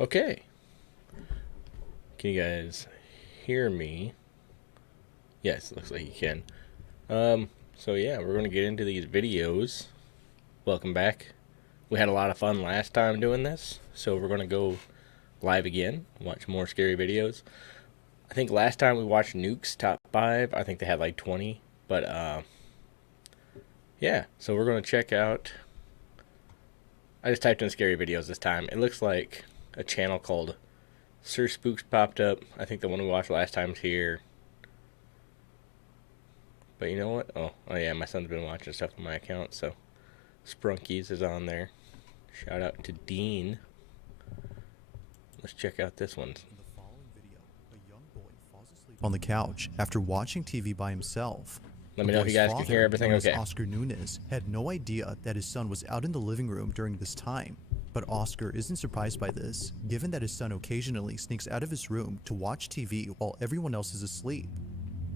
Okay. Can you guys hear me? Yes, looks like you can. So yeah, we're gonna get into these videos. Welcome back. We had a lot of fun last time doing this, so we're gonna go live again, watch more scary videos. I think last time we watched Nuke's top 5, I think they had like 20, but yeah, so we're gonna check out. I just typed in scary videos this time. It looks like a channel called Sir Spooks popped up. I think the one we watched last time's here. But you know what? Oh yeah, my son's been watching stuff on my account, so Sprunkies is on there. Shout out to Dean. Let's check out this one. In the following video, a young boy falls asleep on the couch after watching TV by himself. Let me know if you guys can hear everything okay. Oscar Nunez had no idea that his son was out in the living room during this time. But Oscar isn't surprised by this, given that his son occasionally sneaks out of his room to watch TV while everyone else is asleep.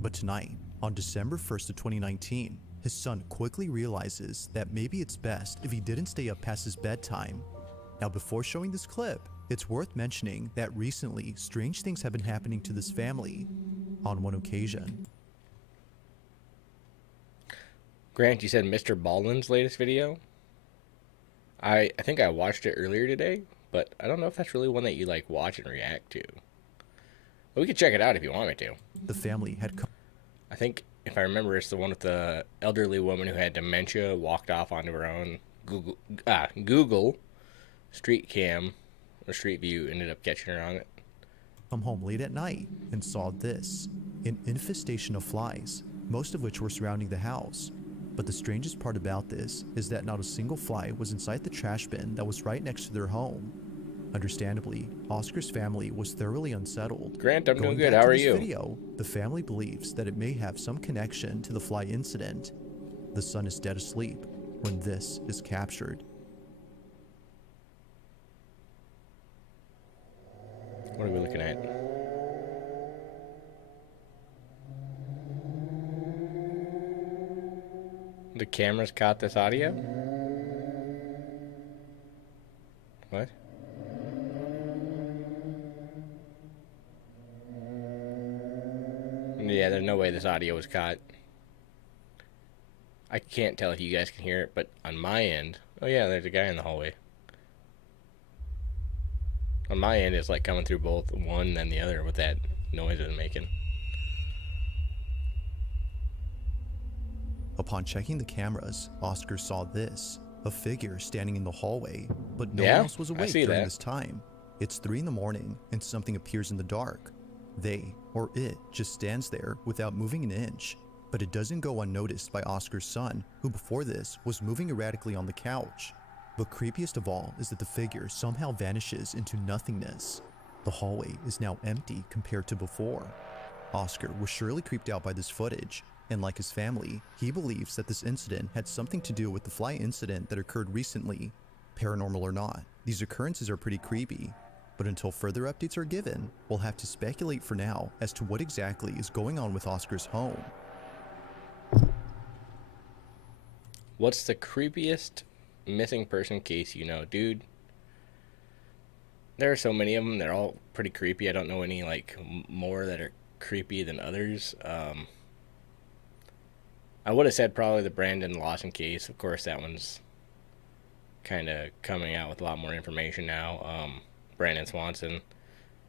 But tonight, on December 1st of 2019, his son quickly realizes that maybe it's best if he didn't stay up past his bedtime. Now, before showing this clip, it's worth mentioning that recently, strange things have been happening to this family on one occasion. Grant, you said Mr. Baldwin's latest video? I think I watched it earlier today, but I don't know if that's really one that you like watch and react to. But we could check it out if you want me to. The family had come. I think, if I remember, it's the one with the elderly woman who had dementia, walked off onto her own. Google Street Cam or Street View ended up catching her on it. Come home late at night and saw this, an infestation of flies, most of which were surrounding the house. But the strangest part about this is that not a single fly was inside the trash bin that was right next to their home. Understandably, Oscar's family was thoroughly unsettled. Grant, I'm doing Going good. back How to are this you? Video, the family believes that it may have some connection to the fly incident. The son is dead asleep when this is captured. What are we looking at? The cameras caught this audio? What? Yeah, there's no way this audio was caught. I can't tell if you guys can hear it, but on my end... Oh yeah, there's a guy in the hallway. On my end, it's like coming through both one and then the other with that noise it's making. Upon checking the cameras, Oscar saw this, a figure standing in the hallway, but no Yeah, one else was I awake see during that. this time. It's 3 in the morning and something appears in the dark. They, or it, just stands there without moving an inch. But it doesn't go unnoticed by Oscar's son, who before this was moving erratically on the couch. But creepiest of all is that the figure somehow vanishes into nothingness. The hallway is now empty compared to before. Oscar was surely creeped out by this footage, and like his family, he believes that this incident had something to do with the fly incident that occurred recently. Paranormal or not, these occurrences are pretty creepy. But until further updates are given, we'll have to speculate for now as to what exactly is going on with Oscar's home. What's the creepiest missing person case you know? Dude, there are so many of them. They're all pretty creepy. I don't know any, like, more that are creepy than others. I would have said probably the Brandon Lawson case. Of course, that one's kind of coming out with a lot more information now. Brandon Swanson,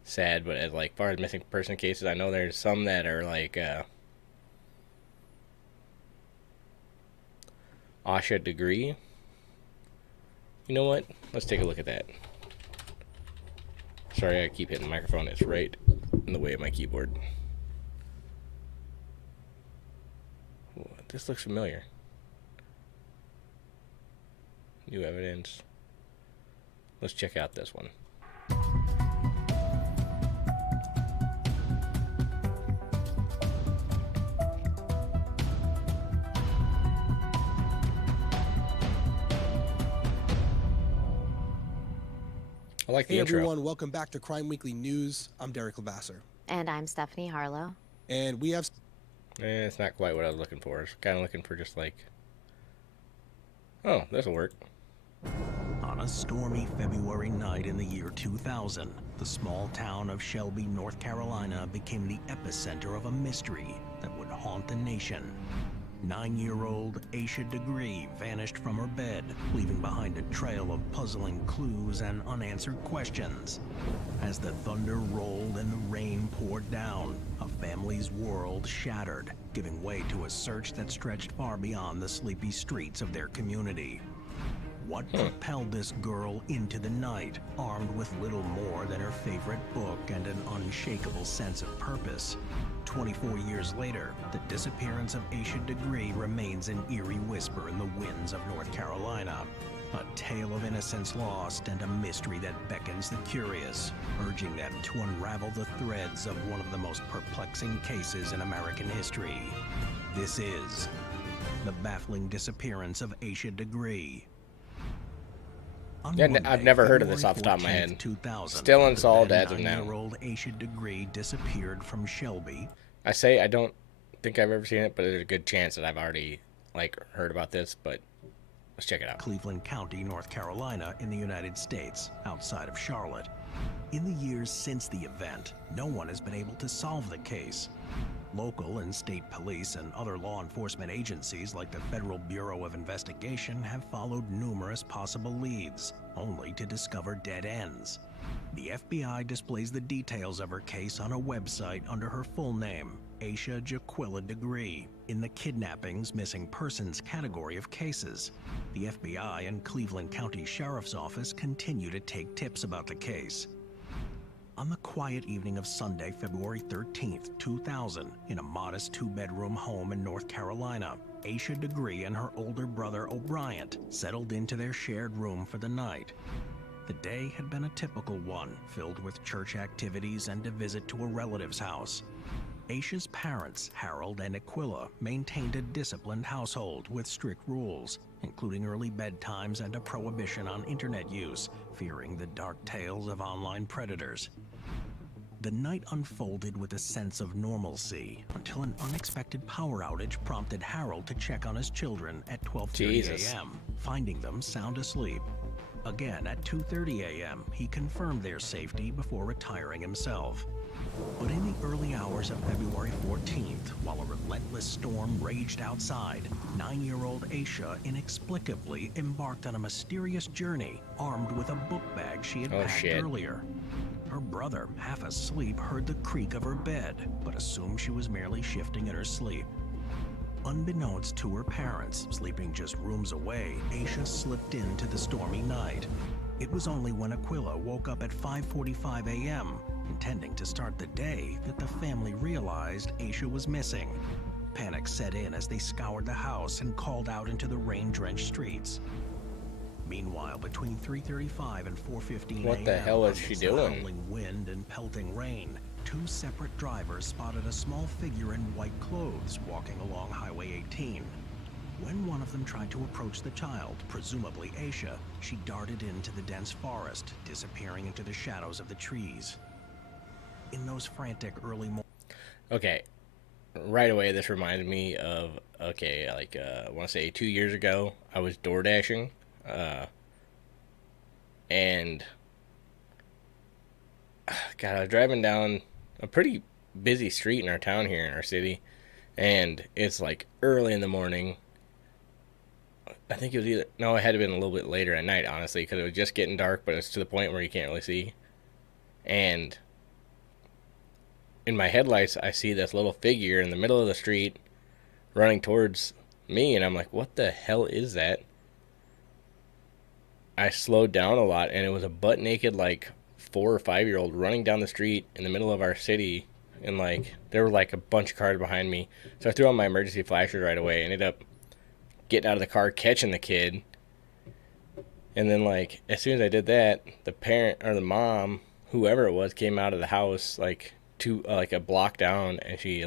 sad, but as like far as missing person cases, I know there's some that are like Asha Degree. You know what? Let's take a look at that. Sorry, I keep hitting the microphone. It's right in the way of my keyboard. This looks familiar. New evidence. Let's check out this one. I like the Hey intro. everyone, welcome back to Crime Weekly News. I'm Derek Levasseur. And I'm Stephanie Harlow. And we have... It's not quite what I was looking for. I was kind of looking for just like... Oh, this'll work. On a stormy February night in the year 2000, the small town of Shelby, North Carolina became the epicenter of a mystery that would haunt the nation. 9-year-old Aisha Degree vanished from her bed, leaving behind a trail of puzzling clues and unanswered questions. As the thunder rolled and the rain poured down, a family's world shattered, giving way to a search that stretched far beyond the sleepy streets of their community. What propelled this girl into the night, armed with little more than her favorite book and an unshakable sense of purpose? 24 years later, the disappearance of Aisha Degree remains an eerie whisper in the winds of North Carolina. A tale of innocence lost and a mystery that beckons the curious, urging them to unravel the threads of one of the most perplexing cases in American history. This is the baffling disappearance of Aisha Degree. On Yeah, Monday, I've never heard of this February off the top of my 14th, head. 2000, Still unsolved the as of now. 9-year-old Aisha Degree disappeared from Shelby. I say I don't think I've ever seen it, but there's a good chance that I've already heard about this. But let's check it out. Cleveland County, North Carolina, in the United States, outside of Charlotte. In the years since the event, no one has been able to solve the case. Local and state police and other law enforcement agencies like the Federal Bureau of Investigation have followed numerous possible leads, only to discover dead ends. The FBI displays the details of her case on a website under her full name, Aisha Jaquilla Degree, in the kidnappings missing persons category of cases. The FBI and Cleveland County Sheriff's Office continue to take tips about the case. On the quiet evening of Sunday, February 13th, 2000, in a modest 2-bedroom home in North Carolina, Aisha Degree and her older brother O'Brien settled into their shared room for the night. The day had been a typical one, filled with church activities and a visit to a relative's house. Aisha's parents, Harold and Aquila, maintained a disciplined household with strict rules, including early bedtimes and a prohibition on internet use, fearing the dark tales of online predators. The night unfolded with a sense of normalcy until an unexpected power outage prompted Harold to check on his children at 12:30 a.m., finding them sound asleep. Again, at 2:30 a.m., he confirmed their safety before retiring himself. But in the early hours of February 14th, while a relentless storm raged outside, 9-year-old Aisha inexplicably embarked on a mysterious journey, armed with a book bag she had packed earlier. Her brother, half asleep, heard the creak of her bed, but assumed she was merely shifting in her sleep. Unbeknownst to her parents, sleeping just rooms away, Aisha slipped into the stormy night. It was only when Aquila woke up at 5:45 a.m., intending to start the day, that the family realized Aisha was missing. Panic set in as they scoured the house and called out into the rain-drenched streets. Meanwhile, between 3:35 and 4:15 a.m., what the hell is she doing? Howling wind and pelting rain, 2 separate drivers spotted a small figure in white clothes walking along Highway 18. When one of them tried to approach the child, presumably Aisha, she darted into the dense forest, disappearing into the shadows of the trees. In those frantic early mornings. Okay, right away this reminded me of, I want to say 2 years ago, I was door dashing, and God, I was driving down a pretty busy street in our town here in our city, and it's like early in the morning. I think it was it had to have been a little bit later at night, honestly, because it was just getting dark, but it's to the point where you can't really see. And in my headlights, I see this little figure in the middle of the street running towards me, and I'm like, what the hell is that? I slowed down a lot, and it was a butt-naked, 4 or 5-year-old running down the street in the middle of our city, and, there were, a bunch of cars behind me. So I threw on my emergency flashers right away, ended up getting out of the car, catching the kid, and then, as soon as I did that, the parent, or the mom, whoever it was, came out of the house, a block down, and she,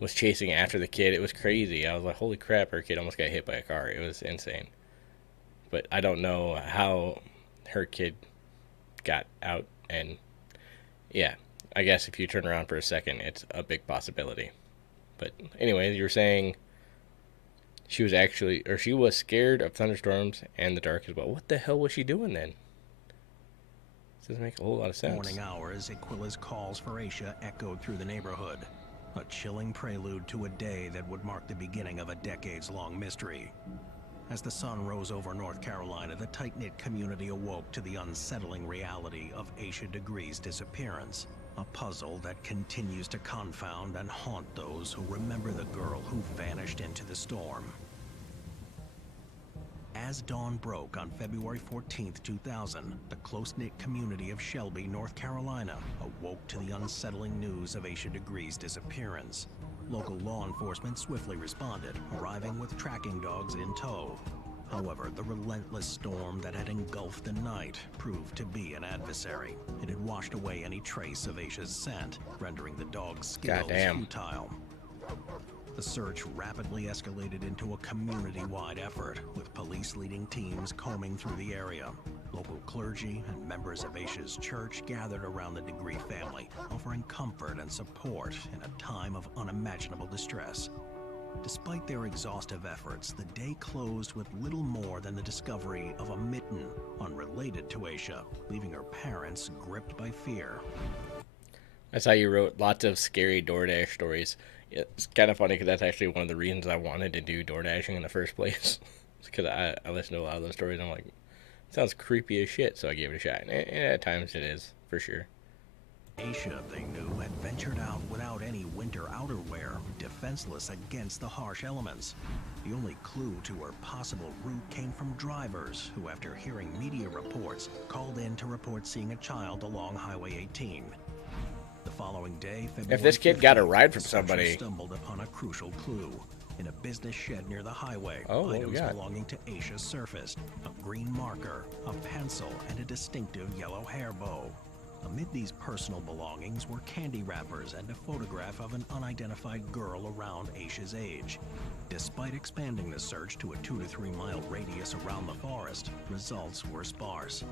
was chasing after the kid. It was crazy. I was like, holy crap, her kid almost got hit by a car. It was insane. But I don't know how her kid got out, and yeah, I guess if you turn around for a second, it's a big possibility. But anyways, you were saying she was actually, or she was scared of thunderstorms and the dark as well. What the hell was she doing then? This doesn't make a whole lot of sense. Morning hours, Aquila's calls for Aisha echoed through the neighborhood. A chilling prelude to a day that would mark the beginning of a decades-long mystery. As the sun rose over North Carolina, the tight-knit community awoke to the unsettling reality of Aisha Degree's disappearance. A puzzle that continues to confound and haunt those who remember the girl who vanished into the storm. As dawn broke on February 14, 2000, the close-knit community of Shelby, North Carolina, awoke to the unsettling news of Aisha Degree's disappearance. Local law enforcement swiftly responded, arriving with tracking dogs in tow. However, the relentless storm that had engulfed the night proved to be an adversary. It had washed away any trace of Aisha's scent, rendering the dog's skills futile. The search rapidly escalated into a community-wide effort, with police leading teams combing through the area. Local clergy and members of Aisha's church gathered around the Degree family, offering comfort and support in a time of unimaginable distress. Despite their exhaustive efforts, the day closed with little more than the discovery of a mitten unrelated to Aisha, leaving her parents gripped by fear. That's how you wrote lots of scary DoorDash stories. It's kind of funny because that's actually one of the reasons I wanted to do DoorDashing in the first place. Because I listen to a lot of those stories and I'm like, it sounds creepy as shit, so I gave it a shot. And at times it is, for sure. Aisha, they knew, had ventured out without any winter outerwear, defenseless against the harsh elements. The only clue to her possible route came from drivers who, after hearing media reports, called in to report seeing a child along Highway 18. The following day, February if this kid got a ride from 15th, somebody, stumbled upon a crucial clue. In a business shed near the highway, items belonging to Aisha surfaced: a green marker, a pencil, and a distinctive yellow hair bow. Amid these personal belongings were candy wrappers and a photograph of an unidentified girl around Aisha's age. Despite expanding the search to a 2 to 3 mile radius around the forest, results were sparse.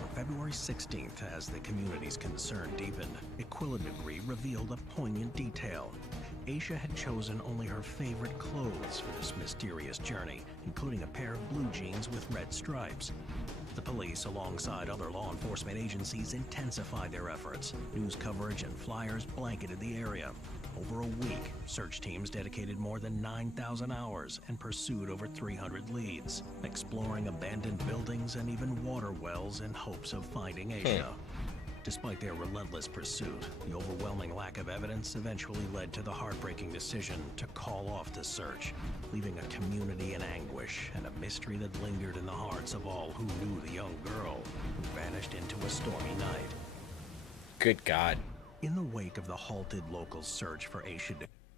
On February 16th, as the community's concern deepened, Aquila Degree revealed a poignant detail. Aisha had chosen only her favorite clothes for this mysterious journey, including a pair of blue jeans with red stripes. The police, alongside other law enforcement agencies, intensified their efforts. News coverage and flyers blanketed the area. Over a week, search teams dedicated more than 9,000 hours and pursued over 300 leads, exploring abandoned buildings and even water wells in hopes of finding Aisha. Despite their relentless pursuit, the overwhelming lack of evidence eventually led to the heartbreaking decision to call off the search, leaving a community in anguish and a mystery that lingered in the hearts of all who knew the young girl who vanished into a stormy night. Good God. In the wake of the halted local search for Aisha,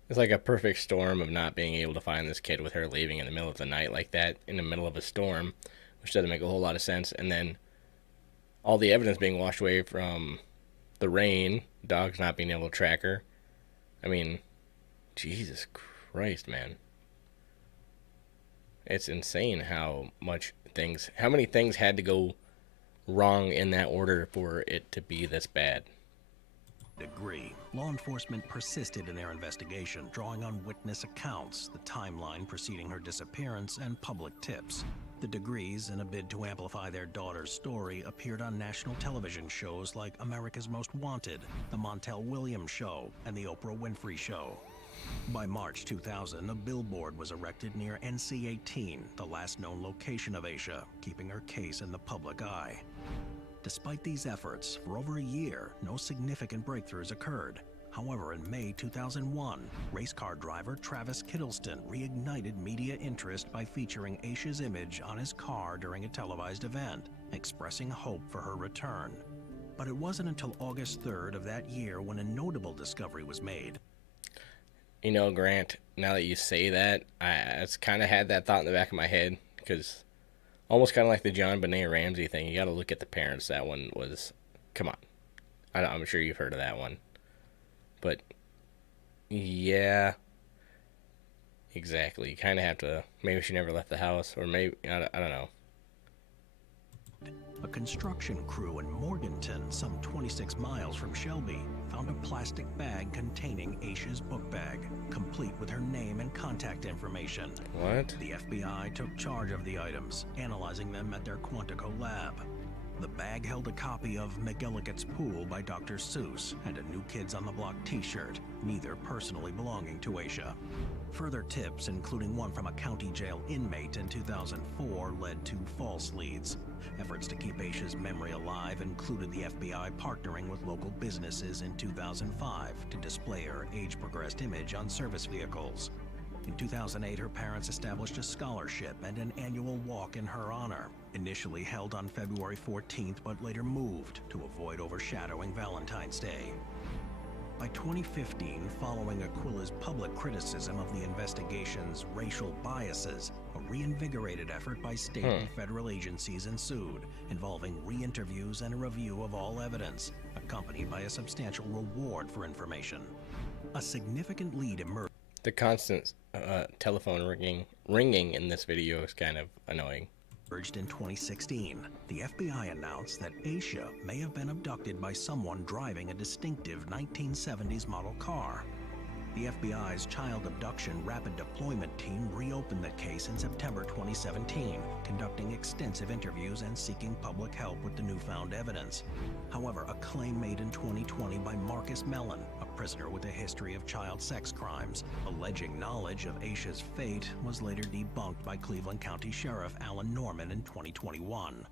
It's like a perfect storm of not being able to find this kid with her leaving in the middle of the night like that, in the middle of a storm, which doesn't make a whole lot of sense. And then all the evidence being washed away from the rain, dogs not being able to track her. I mean, Jesus Christ, man. It's insane how many things had to go wrong in that order for it to be this bad. Degree. Law enforcement persisted in their investigation, drawing on witness accounts, the timeline preceding her disappearance, and public tips. The Degrees, in a bid to amplify their daughter's story, appeared on national television shows like America's Most Wanted, The Montel Williams Show, and The Oprah Winfrey Show. By March 2000, a billboard was erected near NC-18, the last known location of Aisha, keeping her case in the public eye. Despite these efforts, for over a year, no significant breakthroughs occurred. However, in May 2001, race car driver Travis Kittleston reignited media interest by featuring Aisha's image on his car during a televised event, expressing hope for her return. But it wasn't until August 3rd of that year when a notable discovery was made. You know, Grant, now that you say that, I kind of had that thought in the back of my head, because almost kind of like the John Benet Ramsey thing, you got to look at the parents. That one was, come on. I'm sure you've heard of that one. But, yeah, exactly. You kind of have to, maybe she never left the house, or maybe, I don't know. A construction crew in Morganton, some 26 miles from Shelby, found a plastic bag containing Aisha's book bag, complete with her name and contact information. What? The FBI took charge of the items, analyzing them at their Quantico lab. The bag held a copy of McGillicuddy's Pool by Dr. Seuss and a New Kids on the Block t-shirt, neither personally belonging to Aisha. Further tips, including one from a county jail inmate in 2004, led to false leads. Efforts to keep Aisha's memory alive included the FBI partnering with local businesses in 2005 to display her age-progressed image on service vehicles. In 2008, her parents established a scholarship and an annual walk in her honor, initially held on February 14th but later moved to avoid overshadowing Valentine's Day. By 2015, following Aquila's public criticism of the investigation's racial biases, a reinvigorated effort by state and federal agencies ensued, involving re-interviews and a review of all evidence, accompanied by a substantial reward for information. A significant lead emerged. The constant telephone ringing in this video is kind of annoying. In 2016, the FBI announced that Aisha may have been abducted by someone driving a distinctive 1970s model car. The FBI's Child Abduction Rapid Deployment Team reopened the case in September 2017, conducting extensive interviews and seeking public help with the newfound evidence. However, a claim made in 2020 by Marcus Mellon, a prisoner with a history of child sex crimes, alleging knowledge of Aisha's fate, was later debunked by Cleveland County Sheriff Alan Norman in 2021.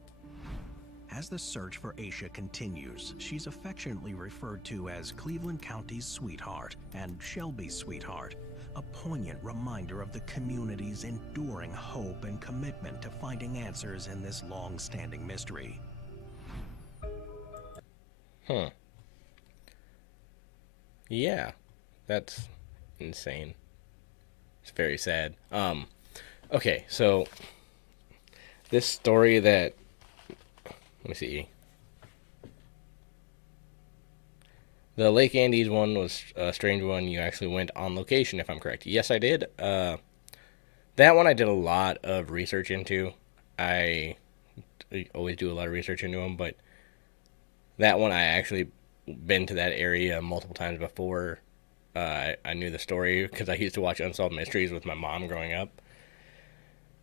As the search for Aisha continues, she's affectionately referred to as Cleveland County's sweetheart and Shelby's sweetheart, a poignant reminder of the community's enduring hope and commitment to finding answers in this long-standing mystery. Yeah, that's insane. It's very sad. Okay, so this story that, let me see. The Lake Andes one was a strange one. You actually went on location, if I'm correct. Yes, I did. That one I did a lot of research into. I always do a lot of research into them, but that one I actually been to that area multiple times before. I knew the story because I used to watch Unsolved Mysteries with my mom growing up.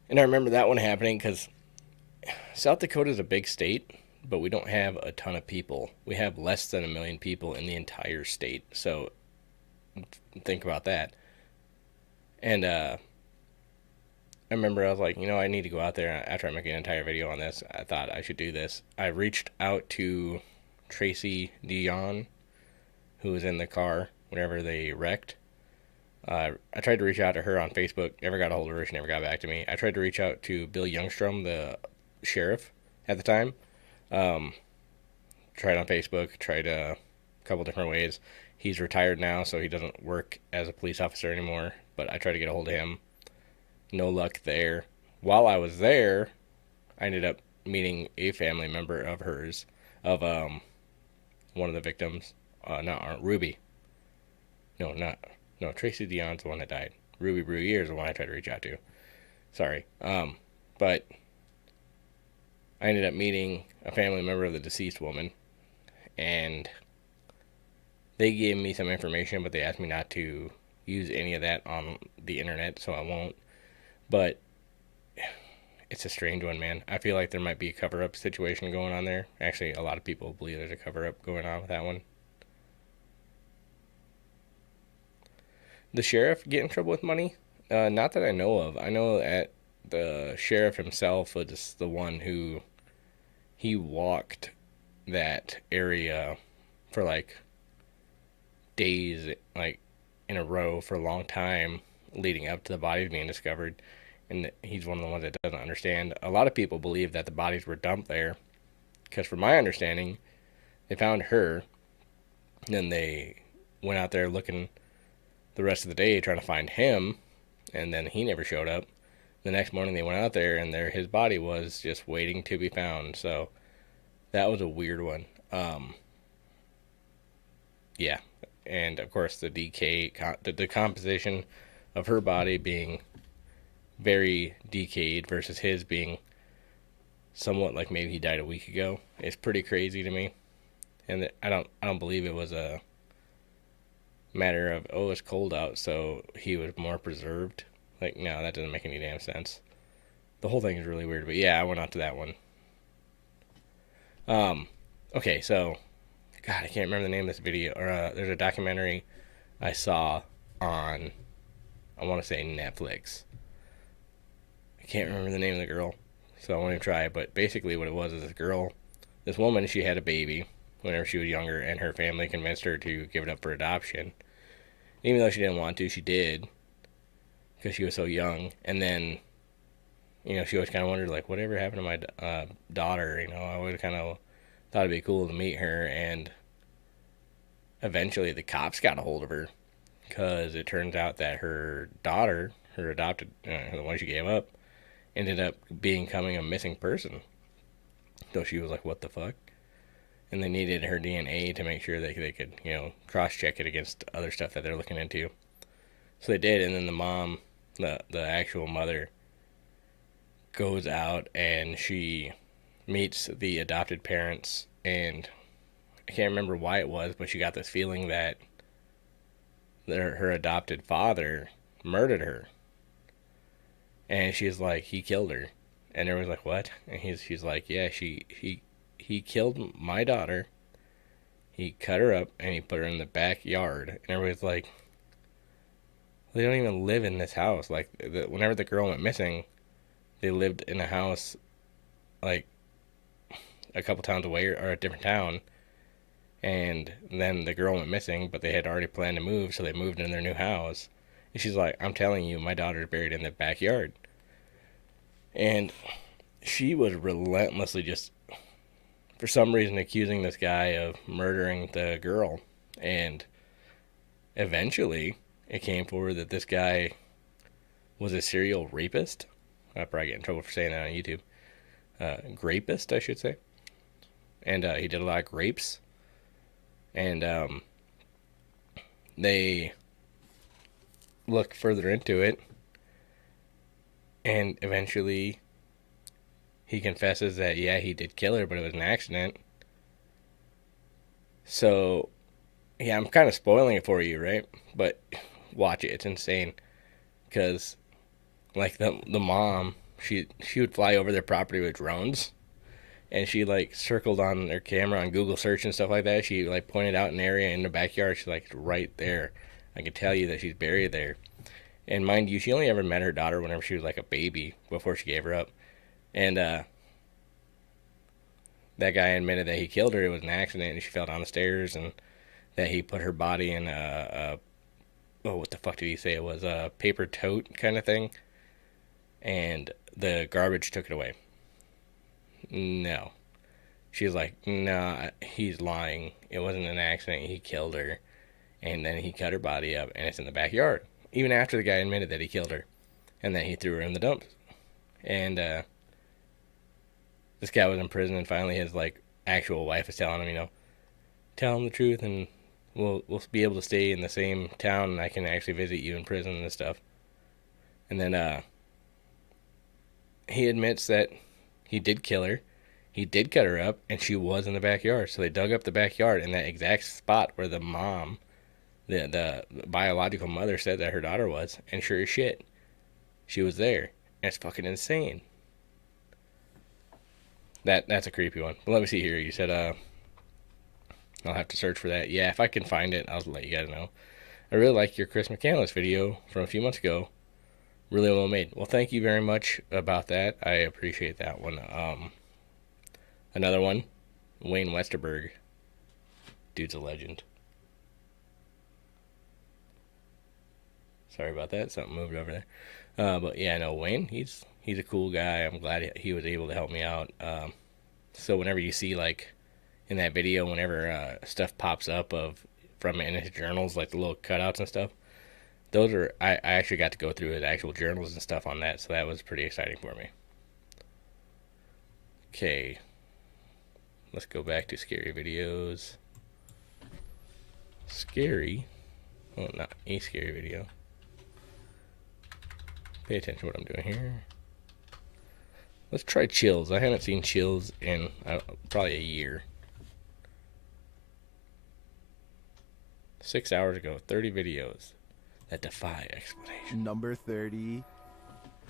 And I remember that one happening because South Dakota is a big state, but we don't have a ton of people. We have less than 1 million people in the entire state. So think about that. And I remember I was like, I need to go out there. After I make an entire video on this, I thought I should do this. I reached out to Tracy Dion, who was in the car whenever they wrecked. I tried to reach out to her on Facebook. Never got a hold of her. She never got back to me. I tried to reach out to Bill Youngstrom, the sheriff at the time. Tried on Facebook, tried a couple different ways. He's retired now, so he doesn't work as a police officer anymore, but I tried to get a hold of him. No luck there. While I was there, I ended up meeting a family member of hers, of one of the victims. Not Ruby. No, Tracy Dion's the one that died. Ruby Brugier is the one I tried to reach out to. Sorry. But I ended up meeting a family member of the deceased woman, and they gave me some information, but they asked me not to use any of that on the internet, so I won't. But it's a strange one, man. I feel like there might be a cover-up situation going on there. Actually, a lot of people believe there's a cover-up going on with that one. The sheriff get in trouble with money? Not that I know of. I know that the sheriff himself was the one who, he walked that area for like days, like in a row for a long time leading up to the bodies being discovered. And he's one of the ones that doesn't understand. A lot of people believe that the bodies were dumped there because from my understanding, they found her, and then they went out there looking the rest of the day trying to find him, and then he never showed up. The next morning they went out there, and his body was just waiting to be found. So that was a weird one. Yeah, and of course the decay, the decomposition of her body being very decayed versus his being somewhat like maybe he died a week ago. It's pretty crazy to me, and I don't believe it was a matter of, oh, it's cold out, so he was more preserved. Like, no, that doesn't make any damn sense. The whole thing is really weird, but yeah, I went out to that one. Okay, so, God, I can't remember the name of this video, or there's a documentary I saw on, I want to say Netflix. I can't remember the name of the girl, so I won't even try, but basically what it was is this woman, she had a baby whenever she was younger, and her family convinced her to give it up for adoption. Even though she didn't want to, she did, because she was so young. And then, you know, she always kind of wondered, like, whatever happened to my daughter? You know, I would kind of thought it'd be cool to meet her. And eventually the cops got a hold of her, because it turns out that her daughter, her adopted, the one she gave up, ended up becoming a missing person. So she was like, what the fuck? And they needed her DNA to make sure they could, you know, cross-check it against other stuff that they're looking into. So they did, and then the mom, the actual mother, goes out and she meets the adopted parents, and I can't remember why it was, but she got this feeling that her adopted father murdered her. And she's like, he killed her. And everyone's like, what? And she's like, yeah, he killed my daughter. He cut her up and he put her in the backyard. And everybody's like, they don't even live in this house. Like, whenever the girl went missing, they lived in a house, like, a couple towns away, or a different town. And then the girl went missing, but they had already planned to move, so they moved in their new house. And she's like, I'm telling you, my daughter's buried in the backyard. And she was relentlessly just, for some reason, accusing this guy of murdering the girl. And eventually, it came forward that this guy was a serial rapist. I'll probably get in trouble for saying that on YouTube. Grapist, I should say. And he did a lot of grapes. And they looked further into it. And eventually, he confesses that, yeah, he did kill her, but it was an accident. So, yeah, I'm kind of spoiling it for you, right? But watch it. It's insane. Because, like, the mom, she would fly over their property with drones. And she, like, circled on their camera on Google search and stuff like that. She, like, pointed out an area in the backyard. She's like, right there. I can tell you that she's buried there. And mind you, she only ever met her daughter whenever she was, like, a baby before she gave her up. And that guy admitted that he killed her. It was an accident, and she fell down the stairs, and that he put her body in what the fuck did he say? It was a paper tote kind of thing, and the garbage took it away. No. She's like, nah, he's lying. It wasn't an accident. He killed her, and then he cut her body up, and it's in the backyard. Even after the guy admitted that he killed her, and then he threw her in the dumps. And this guy was in prison, and finally his, like, actual wife is telling him, you know, tell him the truth, and we'll be able to stay in the same town, and I can actually visit you in prison and stuff. And then he admits that he did kill her, he did cut her up, and she was in the backyard. So they dug up the backyard in that exact spot where the mom, the biological mother, said that her daughter was, and sure as shit, she was there. And it's fucking insane. That's a creepy one. But let me see here. You said I'll have to search for that. Yeah, if I can find it, I'll let you guys know. I really like your Chris McCandless video from a few months ago. Really well made. Well, thank you very much about that. I appreciate that one. Another one, Wayne Westerberg. Dude's a legend. Sorry about that. Something moved over there. But yeah, no, Wayne, he's a cool guy. I'm glad he was able to help me out. So whenever you see, like, in that video, whenever stuff pops up from in his journals, like the little cutouts and stuff, those are, I actually got to go through his actual journals and stuff on that, so that was pretty exciting for me. Okay, let's go back to scary videos. Scary? Well, not a scary video. Pay attention to what I'm doing here. Let's try Chills. I haven't seen Chills in probably a year. 6 hours ago, 30 videos that defy explanation. Number 30.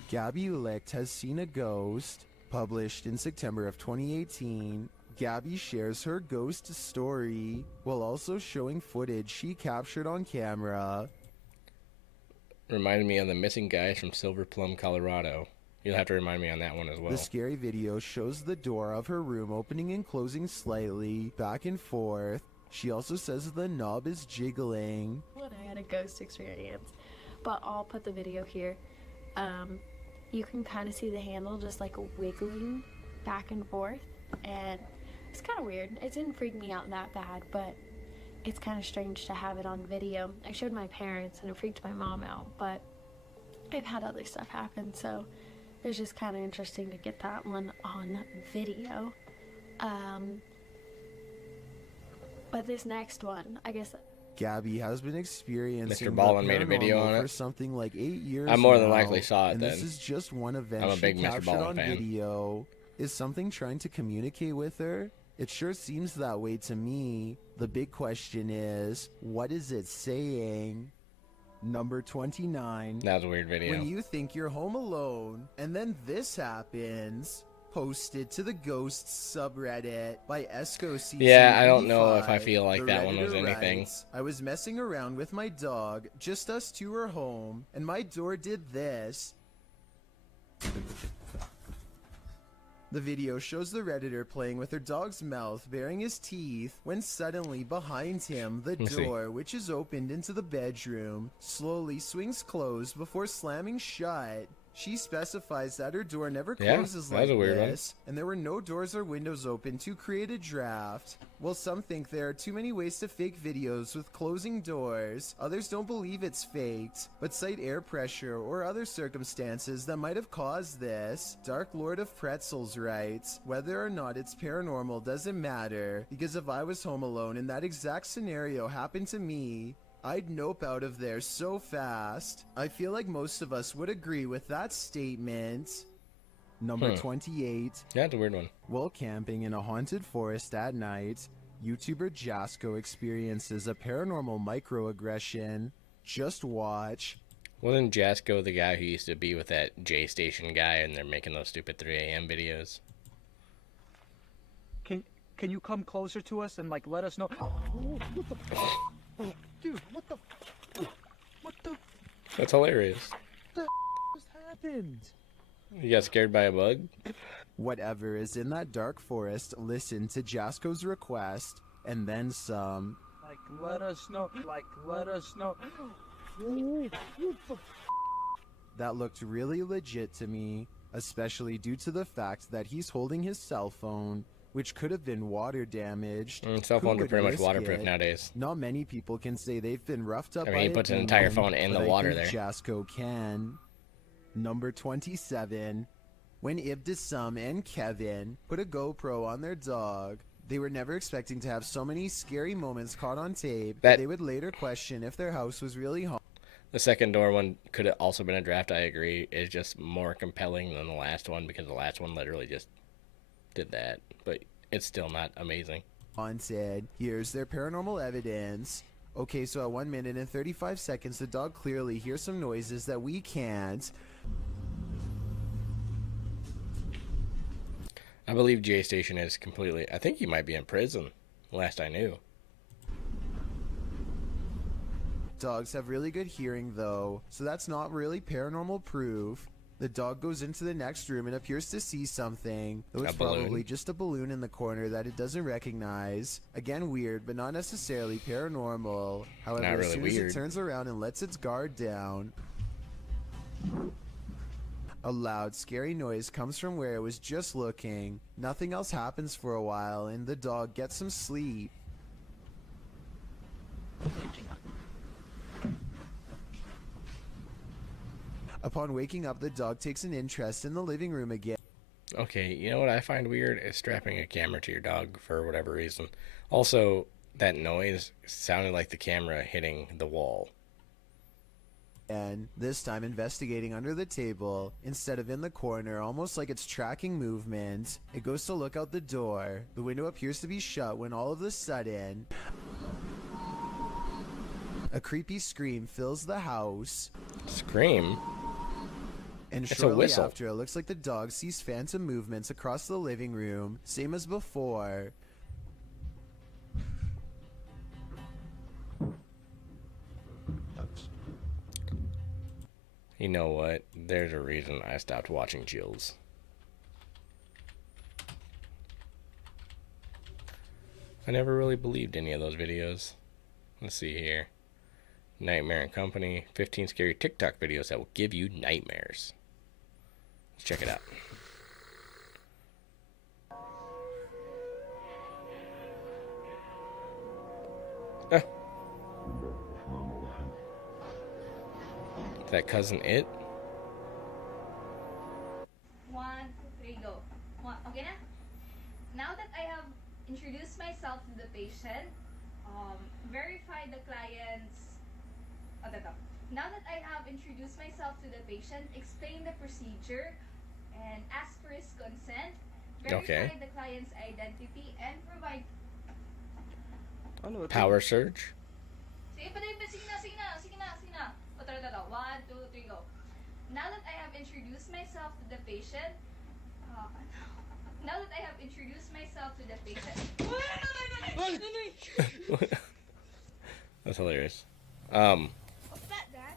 Gabby Licht has seen a ghost. Published in September of 2018, Gabby shares her ghost story while also showing footage she captured on camera. Reminded me of the missing guys from Silver Plum, Colorado. You'll have to remind me on that one as well. The scary video shows the door of her room opening and closing slightly, back and forth. She also says the knob is jiggling. When I had a ghost experience, but I'll put the video here. You can kind of see the handle just like wiggling back and forth, and it's kind of weird. It didn't freak me out that bad, but it's kind of strange to have it on video. I showed my parents and it freaked my mom out, but I've had other stuff happen, so it's just kind of interesting to get that one on video. But this next one, I guess. Gabby has been experiencing Mr. Ballin made a video paranormal on it for something like 8 years I more than now, likely saw it and then. This is just one event I'm a she big Mr. captured Ballin on fan. video. Is something trying to communicate with her? It sure seems that way to me. The big question is, what is it saying? Number 29. That was a weird video. When you think you're home alone, and then this happens. Posted to the Ghosts subreddit by ESCO Yeah, I don't know if I feel like The that one was Redditor anything. writes, I was messing around with my dog, just us two were home, and my door did this. The video shows the Redditor playing with her dog's mouth, baring his teeth, when suddenly behind him, the Let me see. door, which is opened into the bedroom, slowly swings closed before slamming shut. She specifies that her door never Yeah, closes that was like a weird one. this, and there were no doors or windows open to create a draft. While some think there are too many ways to fake videos with closing doors, others don't believe it's faked, but cite air pressure or other circumstances that might have caused this. Dark Lord of Pretzels writes, whether or not it's paranormal doesn't matter, because if I was home alone and that exact scenario happened to me, I'd nope out of there so fast. I feel like most of us would agree with that statement. Number 28. Yeah, it's a weird one. While camping in a haunted forest at night, YouTuber Jasko experiences a paranormal microaggression. Just watch. Wasn't Jasko the guy who used to be with that J Station guy and they're making those stupid 3 a.m. videos? Can you come closer to us and like let us know? What the dude, what the That's hilarious. just happened? You got scared by a bug? Whatever is in that dark forest, listen to Jasko's request, and then some. Like let us know. That looked really legit to me, especially due to the fact that he's holding his cell phone, which could have been water damaged. Cell Who phones are would pretty much risk waterproof it? nowadays. Not many people can say they've been roughed up I mean, by he a puts an demon, entire phone in but the I water think there. Jasko can. Number 27. When Ibtisam and Kevin put a GoPro on their dog, they were never expecting to have so many scary moments caught on tape that they would later question if their house was really haunted. The second door one could have also been a draft, I agree. It's just more compelling than the last one because the last one literally just did that. But it's still not amazing. Haunted. Here's their paranormal evidence. Okay, so at 1 minute and 35 seconds, the dog clearly hears some noises that we can't. I believe J Station is completely... I think he might be in prison, last I knew. Dogs have really good hearing, though, so that's not really paranormal proof. The dog goes into the next room and appears to see something, though it's A balloon? probably just a balloon in the corner that it doesn't recognize. Again, weird, but not necessarily paranormal. However, Not as really soon weird. as it turns around and lets its guard down, a loud, scary noise comes from where it was just looking. Nothing else happens for a while, and the dog gets some sleep. Upon waking up, the dog takes an interest in the living room again. Okay, you know what I find weird is strapping a camera to your dog for whatever reason. Also, that noise sounded like the camera hitting the wall. And this time investigating under the table instead of in the corner, almost like it's tracking movement. It goes to look out the door. The window appears to be shut when all of a sudden a creepy scream fills the house. Scream? And It's a shortly whistle. after, it looks like the dog sees phantom movements across the living room, same as before. You know what? There's a reason I stopped watching Jills. I never really believed any of those videos. Let's see here. Nightmare and Company. 15 scary TikTok videos that will give you nightmares. Let's check it out. Ah. Is that Cousin It? 1, 2, 3, go. Okay na? Now that I have introduced myself to the patient, verify the client's... Now that I have introduced myself to the patient, explain the procedure, and ask for his consent, verify the client's identity, and provide... Power Surge? Sige na. 1, 2, 3, go. Now that I have introduced myself to the patient, That's hilarious. What's that, Dad?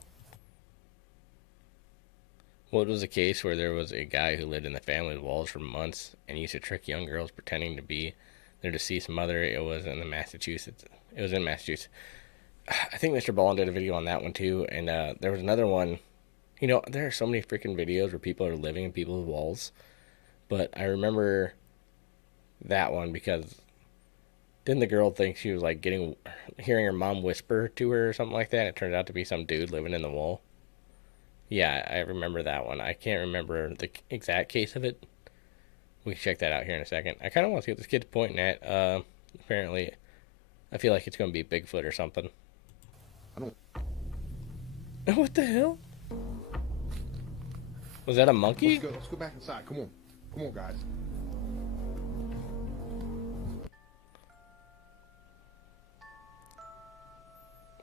What was a case where there was a guy who lived in the family's walls for months and used to trick young girls pretending to be their deceased mother. It was in Massachusetts. I think Mr. Ballin did a video on that one too, and there was another one. You know, there are so many freaking videos where people are living in people's walls, but I remember that one because didn't the girl think she was like hearing her mom whisper to her or something like that? It turned out to be some dude living in the wall. Yeah, I remember that one. I can't remember the exact case of it. We can check that out here in a second. I kind of want to see what this kid's pointing at. Apparently, I feel like it's going to be Bigfoot or something. I don't... What the hell? Was that a monkey? Let's go back inside. Come on, guys.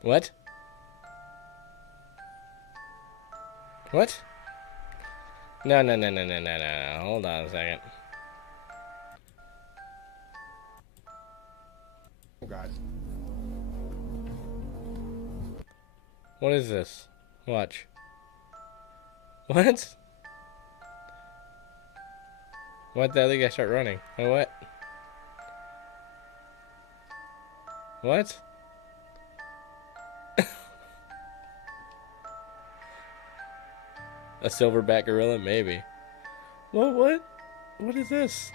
What? What? No. Hold on a second. Guys. What is this? Watch. What? What the other guy start running? Oh, what? What? A silverback gorilla? Maybe. What? What is this?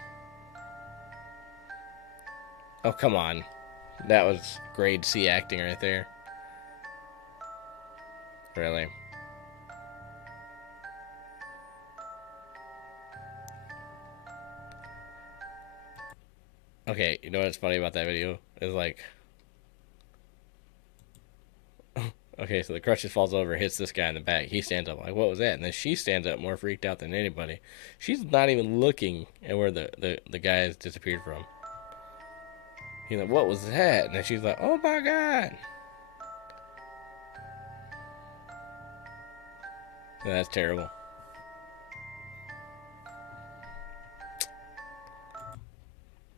Oh, come on. That was grade C acting right there. Really? Okay, you know what's funny about that video? Is like... Okay, so the crutch just falls over, hits this guy in the back. He stands up like, what was that? And then she stands up more freaked out than anybody. She's not even looking at where the guy has disappeared from. He's like, what was that? And then she's like, oh my God. Yeah, that's terrible.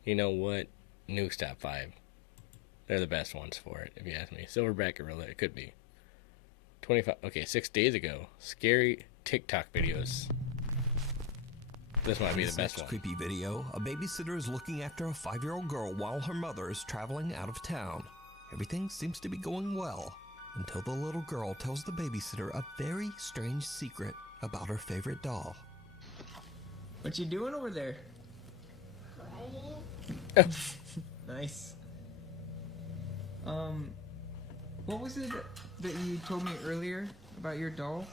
You know what? Nuke's top 5. They're the best ones for it, if you ask me. Silverback gorilla, it could be. 25. Okay, 6 days ago. Scary TikTok videos. This might be the best one. Creepy video. A babysitter is looking after a 5-year-old girl while her mother is traveling out of town. Everything seems to be going well until the little girl tells the babysitter a very strange secret about her favorite doll. What you doing over there? Nice. What was it that you told me earlier about your doll?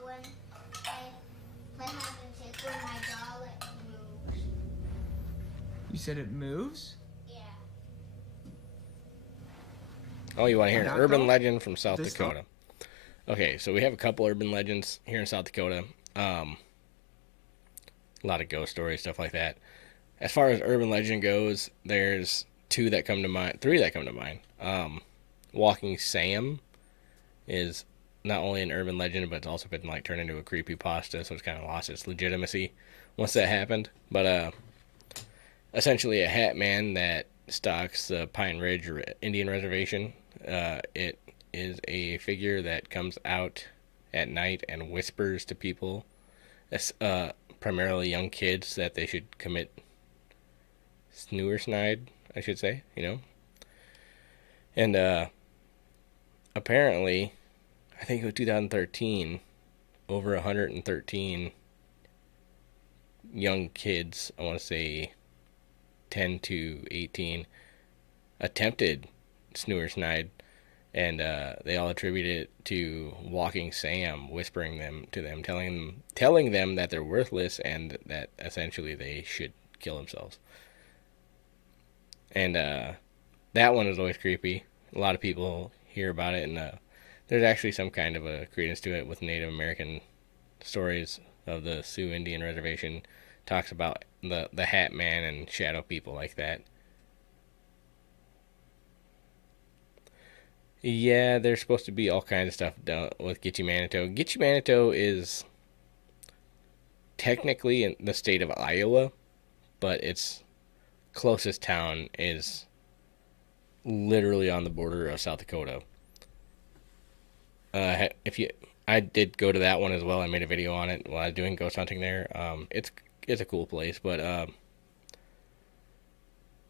When I have a tickle my doll, it moves. You said it moves? Yeah. Oh, you want to hear an That urban doll? legend from South This Dakota? Okay, so we have a couple urban legends here in South Dakota. A lot of ghost stories, stuff like that. As far as urban legend goes, there's three that come to mind. Walking Sam is not only an urban legend, but it's also been like turned into a creepypasta, so it's kind of lost its legitimacy once that happened. But essentially a hat man that stalks the Pine Ridge Indian Reservation. It is a figure that comes out at night and whispers to people, primarily young kids, that they should commit snoozersnide, I should say, And apparently, I think it was 2013, over 113 young kids, I want to say 10 to 18, attempted snoozersnide, and they all attributed it to Walking Sam whispering them to them, telling them that they're worthless and that essentially they should kill themselves. And that one is always creepy. A lot of people hear about it, and there's actually some kind of a credence to it with Native American stories of the Sioux Indian Reservation. Talks about the Hat Man and shadow people like that. Yeah, there's supposed to be all kinds of stuff done with Gitche Manito. Gitche Manito is technically in the state of Iowa, but its closest town is literally on the border of South Dakota. I did go to that one as well. I made a video on it while I was doing ghost hunting there. It's a cool place, but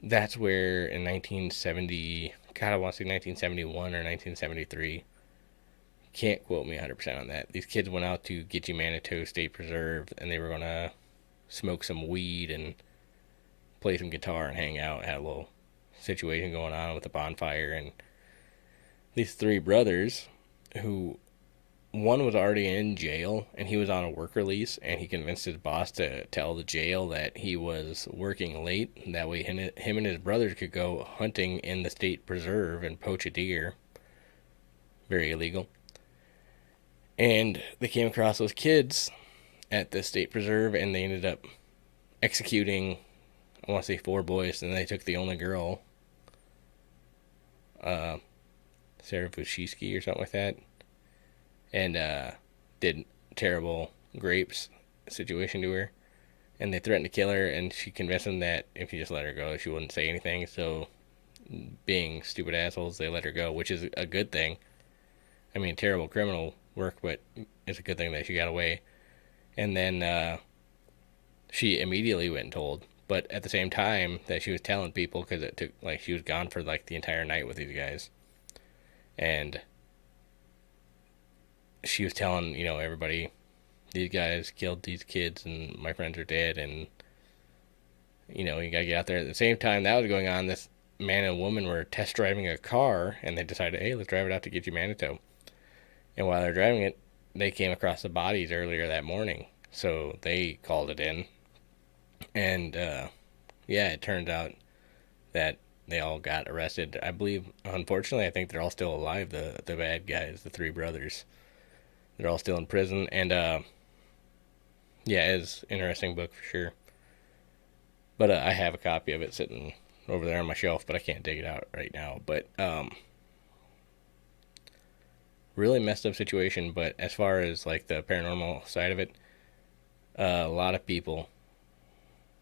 that's where in 1970, God, I want to say 1971 or 1973. Can't quote me 100% on that. These kids went out to Gitche Manito State Preserve, and they were gonna smoke some weed and play some guitar and hang out. Had a little situation going on with a bonfire, and these three brothers, who one was already in jail and he was on a work release, and he convinced his boss to tell the jail that he was working late, and that way him and his brothers could go hunting in the state preserve and poach a deer. Very illegal. And they came across those kids at the state preserve, and they ended up executing, I want to say 4 boys, and they took the only girl, Sarah Vushitsky or something like that, and did terrible grapes situation to her, and they threatened to kill her, and she convinced them that if you just let her go, she wouldn't say anything. So, being stupid assholes, they let her go, which is a good thing. I mean, terrible criminal work, but it's a good thing that she got away. And then she immediately went and told, but at the same time that she was telling people, because it took, like, she was gone for like the entire night with these guys, and she was telling, everybody, these guys killed these kids and my friends are dead, and you gotta get out there. At the same time that was going on, this man and woman were test driving a car, and they decided, hey, let's drive it out to Gitche Manito. And while they're driving it, they came across the bodies earlier that morning, so they called it in. And it turned out that they all got arrested. I believe, unfortunately, I think they're all still alive, the bad guys, the 3 brothers. They're all still in prison, and it's an interesting book for sure. But I have a copy of it sitting over there on my shelf, but I can't dig it out right now. But really messed up situation. But as far as like the paranormal side of it, a lot of people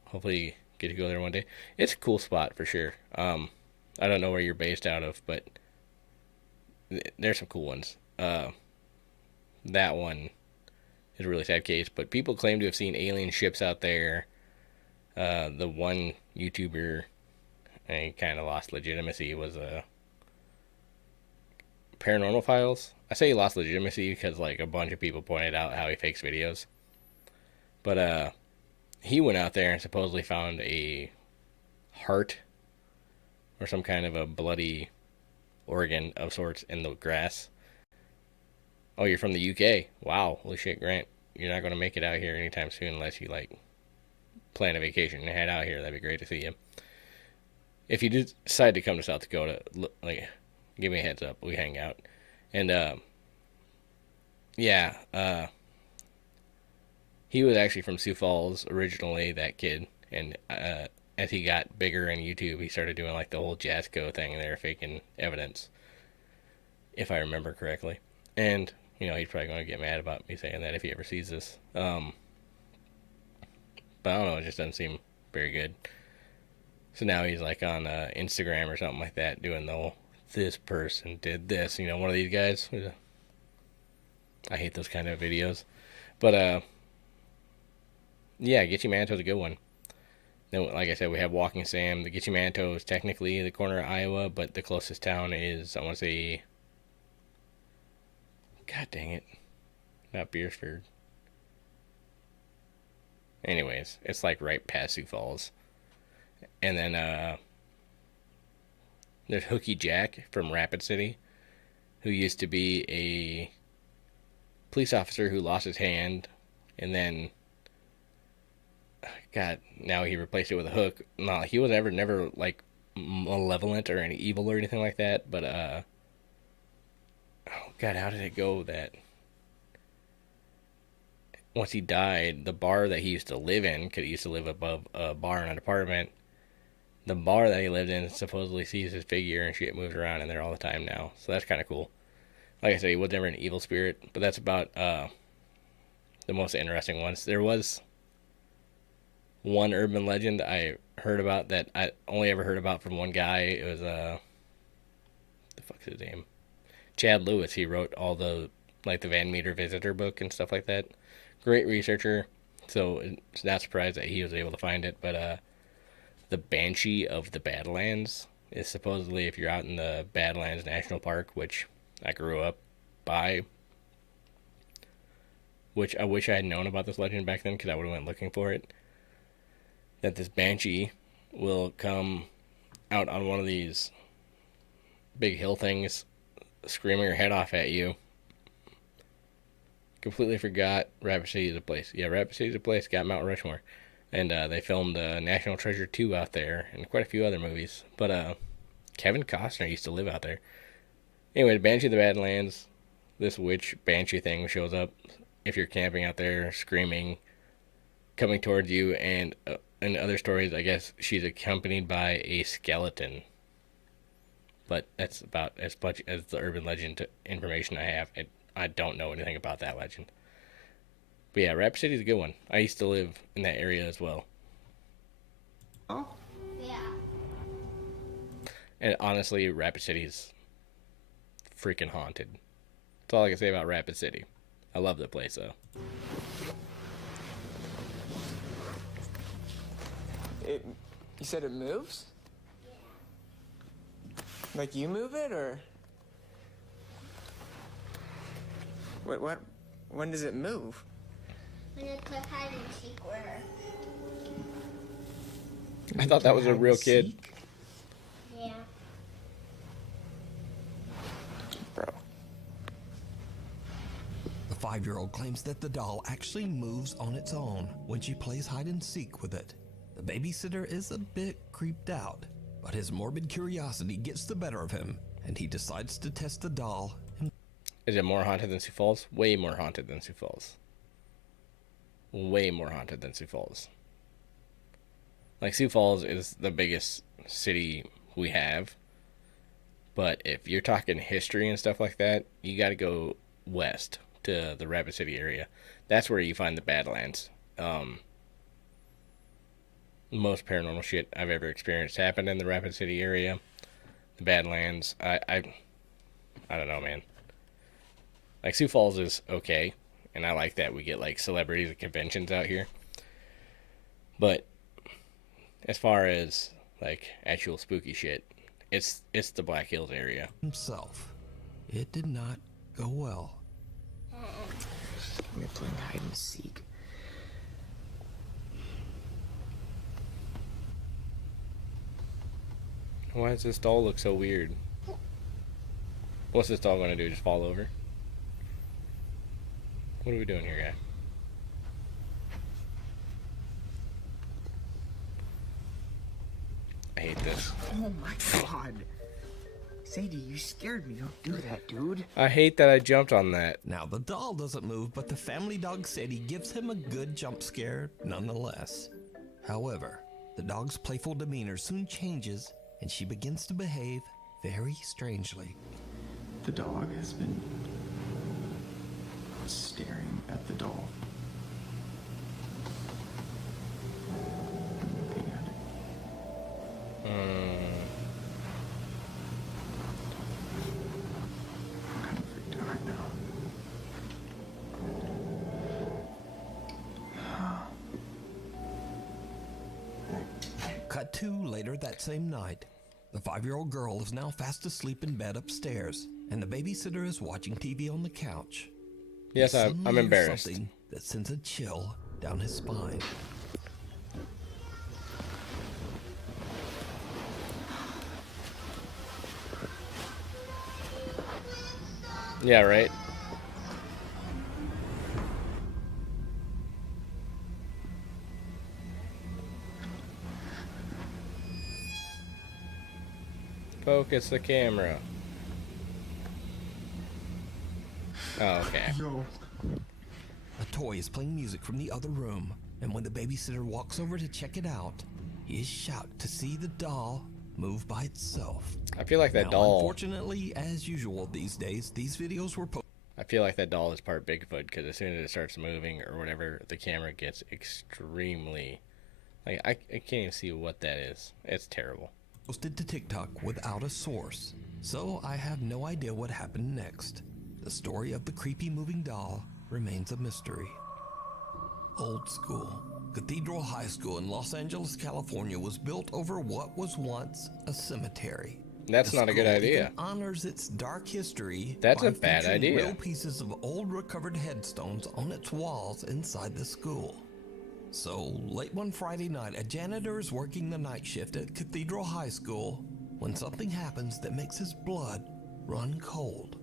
hopefully get to go there one day. It's a cool spot for sure. I don't know where you're based out of, but there's some cool ones. That one is a really sad case, but people claim to have seen alien ships out there. The one YouTuber, and he kind of lost legitimacy, was Paranormal Files. I say he lost legitimacy because like a bunch of people pointed out how he fakes videos. But he went out there and supposedly found a heart or some kind of a bloody organ of sorts in the grass. Oh, you're from the UK. Wow. Holy shit, Grant. You're not going to make it out here anytime soon unless you, like, plan a vacation and head out here. That'd be great to see you. If you decide to come to South Dakota, give me a heads up. We hang out. And yeah, he was actually from Sioux Falls originally, that kid, and as he got bigger in YouTube, he started doing like the whole Jasco thing, and they were faking evidence, if I remember correctly. And you know, he's probably going to get mad about me saying that if he ever sees this. But I don't know, it just doesn't seem very good. So now he's like on Instagram or something like that, doing the whole, this person did this, you know, one of these guys. I hate those kind of videos. But yeah, Gitche Manito's a good one. Then, like I said, we have Walking Sam. The Gitche Manito is technically the corner of Iowa, but the closest town is, I want to say, God dang it, not Beersford. Anyways, it's like right past Sioux Falls. And then there's Hookie Jack from Rapid City, who used to be a police officer who lost his hand, and then God, now he replaced it with a hook. No, he was never like malevolent or any evil or anything like that. But oh God, how did it go that once he died, the bar that he used to live in, because he used to live above a bar in an apartment, the bar that he lived in supposedly sees his figure and shit moves around in there all the time now. So that's kind of cool. Like I said, he was never an evil spirit, but that's about the most interesting ones. There was one urban legend I heard about that I only ever heard about from one guy. It was the fuck's his name? Chad Lewis. He wrote all the like the Van Meter Visitor book and stuff like that. Great researcher. So it's not surprised that he was able to find it. But the Banshee of the Badlands is supposedly, if you're out in the Badlands National Park, which I grew up by, which I wish I had known about this legend back then because I would have went looking for it, that this Banshee will come out on one of these big hill things, screaming her head off at you. Completely forgot Rapid City is a place. Yeah, Rapid City is a place. Got Mount Rushmore. And they filmed National Treasure 2 out there and quite a few other movies. But Kevin Costner used to live out there. Anyway, the Banshee of the Badlands, this witch Banshee thing shows up if you're camping out there, screaming, coming towards you. And in other stories, I guess she's accompanied by a skeleton. But that's about as much as the urban legend information I have. I don't know anything about that legend. But yeah, Rapid City is a good one. I used to live in that area as well. Oh? Yeah. And honestly, Rapid City is freaking haunted. That's all I can say about Rapid City. I love the place, though. You said it moves? Yeah. Like you move it, or? What? When does it move? When you play hide and seek with her. I thought that was a real kid. Yeah. Bro. The 5-year-old claims that the doll actually moves on its own when she plays hide and seek with it. The babysitter is a bit creeped out, but his morbid curiosity gets the better of him, and he decides to test the doll. Is it more haunted than Sioux Falls? Way more haunted than Sioux Falls. Way more haunted than Sioux Falls. Like, Sioux Falls is the biggest city we have. But if you're talking history and stuff like that, you got to go west to the Rapid City area. That's where you find the Badlands. Most paranormal shit I've ever experienced happened in the Rapid City area. The Badlands. I don't know, man. Like, Sioux Falls is okay, and I like that we get, like, celebrities and conventions out here. But as far as, like, actual spooky shit, it's the Black Hills area. Himself. It did not go well. We're playing hide and seek. Why does this doll look so weird? What's this doll gonna do? Just fall over? What are we doing here, guy? I hate this. Oh my god. Sadie, you scared me. Don't do that, dude. I hate that I jumped on that. Now, the doll doesn't move, but the family dog Sadie gives him a good jump scare nonetheless. However, the dog's playful demeanor soon changes, and she begins to behave very strangely. The dog has been staring at the doll. Looking at it. I'm kind of freaked out right now. Cut to later that same night. The 5-year-old girl is now fast asleep in bed upstairs, and the babysitter is watching TV on the couch. Yes, He I'm suddenly hears embarrassed. Something that sends a chill down his spine. Yeah, right. Focus the camera. Oh, okay. A toy is playing music from the other room, and when the babysitter walks over to check it out, he is shocked to see the doll move by itself. I feel like that Now, doll. Unfortunately, as usual these days, these videos were posted. I feel like that doll is part Bigfoot because as soon as it starts moving or whatever, the camera gets extremely. Like, I can't even see what that is. It's terrible. Posted to TikTok without a source, so I have no idea what happened next. The story of the creepy moving doll remains a mystery. Old school. Cathedral High School in Los Angeles, California was built over what was once a cemetery. That's The not a good school idea. even honors its dark history. That's by a bad featuring idea. Real pieces of old recovered headstones on its walls inside the school. So, late one Friday night, a janitor is working the night shift at Cathedral High School when something happens that makes his blood run cold.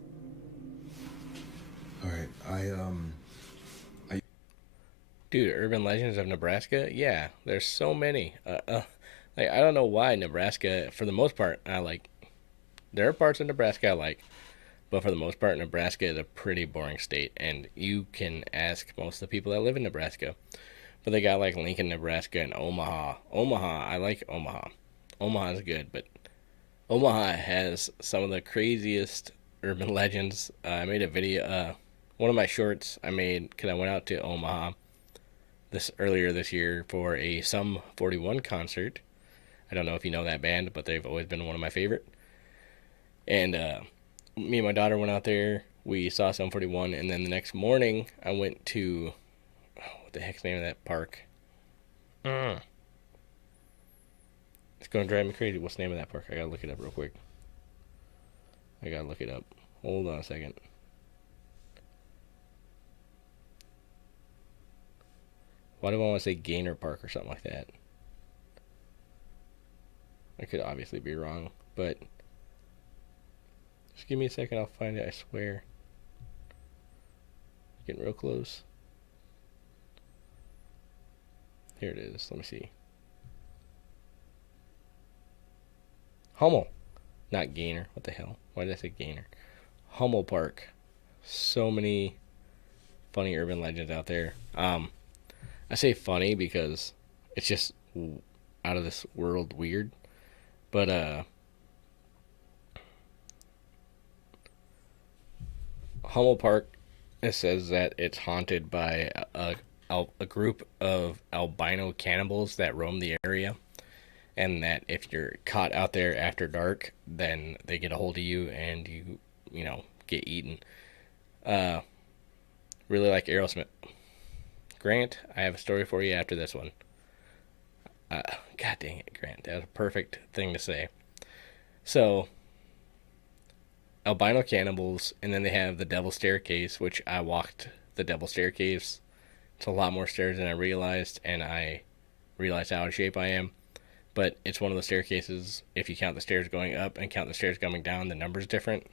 Alright, Dude, urban legends of Nebraska? Yeah, there's so many. Like, I don't know why Nebraska, for the most part, I like. There are parts of Nebraska I like, but for the most part, Nebraska is a pretty boring state, and you can ask most of the people that live in Nebraska. But they got like Lincoln, Nebraska, and Omaha. Omaha, I like Omaha. Omaha is good, but Omaha has some of the craziest urban legends. I made a video, one of my shorts I made because I went out to Omaha earlier this year for a Sum 41 concert. I don't know if you know that band, but they've always been one of my favorite. And me and my daughter went out there. We saw Sum 41, and then the next morning I went to what the heck's the name of that park? It's gonna drive me crazy. What's the name of that park? I gotta look it up real quick. I gotta look it up. Hold on a second. Why do I want to say Gaynor Park or something like that? I could obviously be wrong, but just give me a second. I'll find it. I swear. Getting real close. Here it is. Let me see. Hummel, not Gaynor. What the hell? Why did I say Gaynor? Hummel Park. So many funny urban legends out there. I say funny because it's just out of this world weird. But Hummel Park, it says that it's haunted by a group of albino cannibals that roam the area, and that if you're caught out there after dark, then they get a hold of you and you know, get eaten. Really like Aerosmith. Grant, I have a story for you after this one. God dang it, Grant. That was a perfect thing to say. So, albino cannibals, and then they have the Devil's Staircase, which I walked the Devil's Staircase. It's a lot more stairs than I realized, and I realized how out of shape I am. But it's one of the staircases, if you count the stairs going up and count the stairs coming down, the number's different.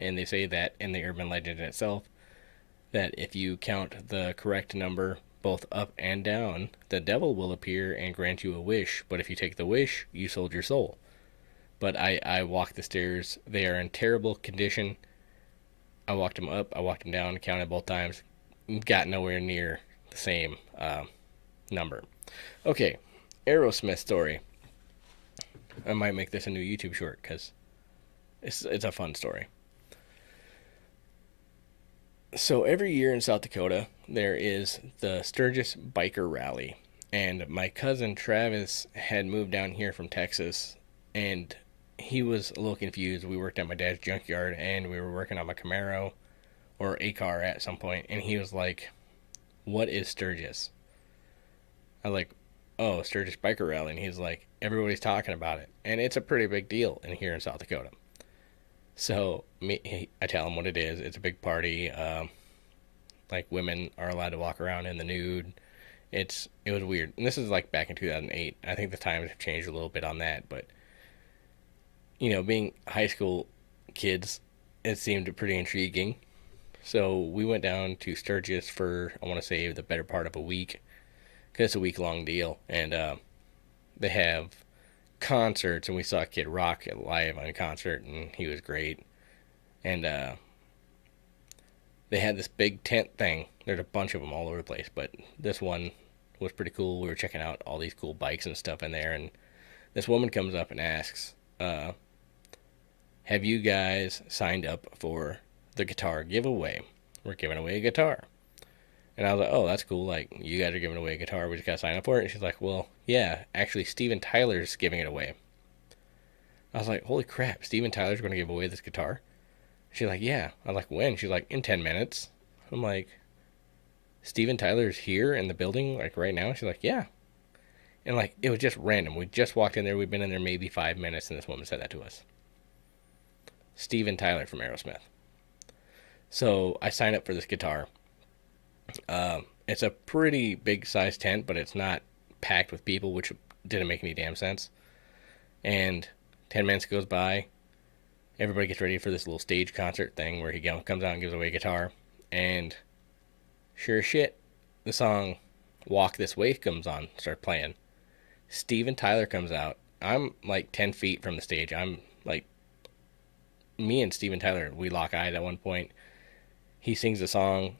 And they say that in the urban legend itself, that if you count the correct number both up and down, the devil will appear and grant you a wish. But if you take the wish, you sold your soul. but I walked the stairs. They are in terrible condition. I walked them up, I walked them down, counted both times, got nowhere near the same number. Okay, Aerosmith story. I might make this a new YouTube short because it's a fun story. So every year in South Dakota, there is the Sturgis Biker Rally. And my cousin Travis had moved down here from Texas, and he was a little confused. We worked at my dad's junkyard, and we were working on my Camaro, or a car at some point, and he was like, what is Sturgis? I was like, oh, Sturgis Biker Rally. And he's like, everybody's talking about it. And it's a pretty big deal in here in South Dakota. So I tell him what it is. It's a big party. Like, women are allowed to walk around in the nude. It was weird. And this is like back in 2008. I think the times have changed a little bit on that. But, you know, being high school kids, it seemed pretty intriguing. So we went down to Sturgis for, I want to say, the better part of a week. Because it's a week-long deal. And they have concerts. And we saw Kid Rock live on a concert. And he was great. And they had this big tent thing. There's a bunch of them all over the place, but this one was pretty cool. We were checking out all these cool bikes and stuff in there, and this woman comes up and asks, have you guys signed up for the guitar giveaway? We're giving away a guitar. And I was like, oh, that's cool. Like, you guys are giving away a guitar. We just got to sign up for it. And she's like, well, yeah, actually, Steven Tyler's giving it away. I was like, holy crap, Steven Tyler's going to give away this guitar? She's like, yeah. I was like, when? She's like, in 10 minutes. I'm like, Steven Tyler's here in the building, like, right now? She's like, yeah. And, like, it was just random. We just walked in there. We'd been in there maybe 5 minutes, and this woman said that to us. Steven Tyler from Aerosmith. So I signed up for this guitar. It's a pretty big-size tent, but it's not packed with people, which didn't make any damn sense. And 10 minutes goes by. Everybody gets ready for this little stage concert thing where he comes out and gives away a guitar. And sure as shit, the song Walk This Way comes on, start playing. Steven Tyler comes out. I'm like 10 feet from the stage. I'm like, me and Steven Tyler, we lock eyes at one point. He sings the song.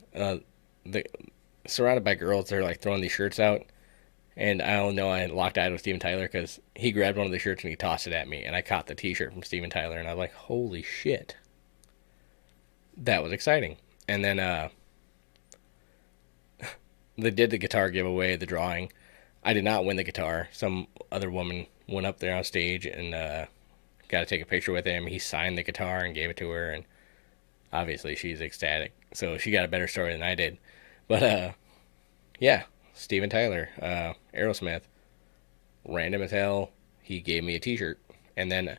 Surrounded by girls, they're like throwing these shirts out. And I don't know, I locked eyes with Steven Tyler because he grabbed one of the shirts and he tossed it at me. And I caught the t-shirt from Steven Tyler. And I was like, holy shit. That was exciting. And then they did the guitar giveaway, the drawing. I did not win the guitar. Some other woman went up there on stage and got to take a picture with him. He signed the guitar and gave it to her. And obviously she's ecstatic. So she got a better story than I did. But yeah. Steven Tyler, Aerosmith, random as hell, he gave me a t-shirt. And then,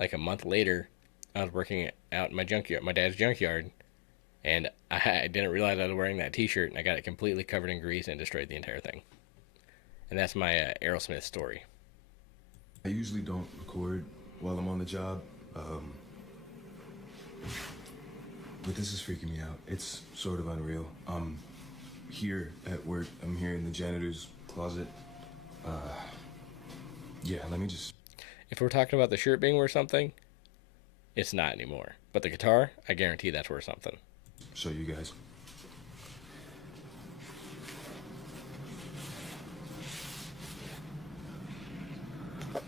like a month later, I was working out in my junkyard, my dad's junkyard, and I didn't realize I was wearing that t-shirt, and I got it completely covered in grease and destroyed the entire thing. And that's my Aerosmith story. I usually don't record while I'm on the job, but this is freaking me out. It's sort of unreal. Here at work, I'm here in the janitor's closet. Yeah, let me just... If we're talking about the shirt being worth something, it's not anymore. But the guitar, I guarantee that's worth something. Show you guys. All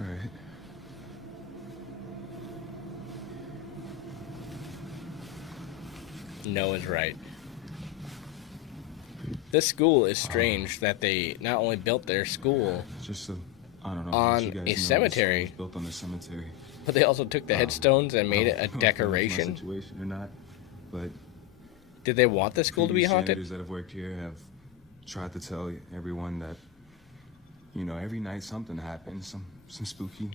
right. No is right. This school is strange that they not only built their school I don't know, on a cemetery, built on the cemetery, but they also took the headstones and made it a decoration. Situation or not, but did they want the school to be haunted? Janitors that have worked here have tried to tell everyone that, you know, every night something happens, some spooky,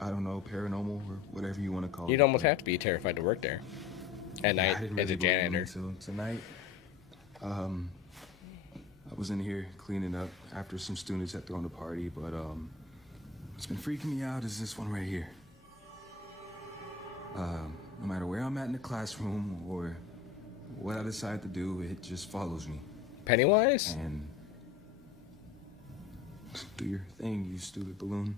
I don't know, paranormal or whatever you want to call it. You'd almost have to be terrified to work there at night as a janitor. Until tonight, I was in here cleaning up after some students had thrown a party, but what's been freaking me out is this one right here. No matter where I'm at in the classroom or what I decide to do, it just follows me. Pennywise? And do your thing, you stupid balloon.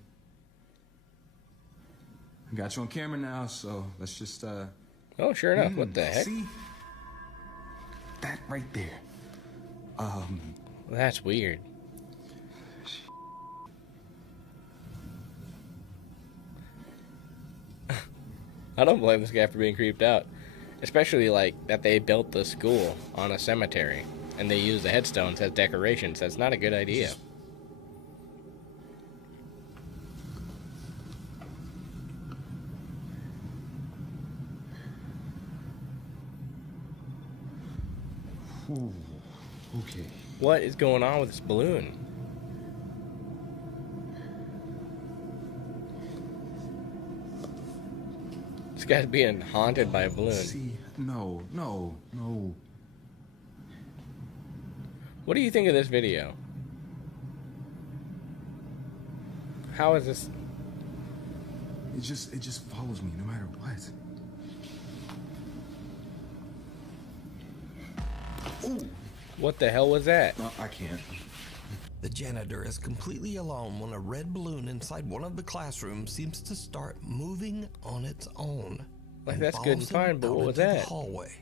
I got you on camera now, so let's just Oh, sure enough. What the heck? See? That right there. That's weird. I don't blame this guy for being creeped out. Especially, like, that they built the school on a cemetery. And they use the headstones as decorations. That's not a good idea. Ooh, okay. What is going on with this balloon? This guy's being haunted by a balloon. See, no. What do you think of this video? How is this? It just follows me no matter what. Ooh. What the hell was that? No, I can't. The janitor is completely alone when a red balloon inside one of the classrooms seems to start moving on its own. Like, and that's good and follows him fine, but out what was into the that? hallway.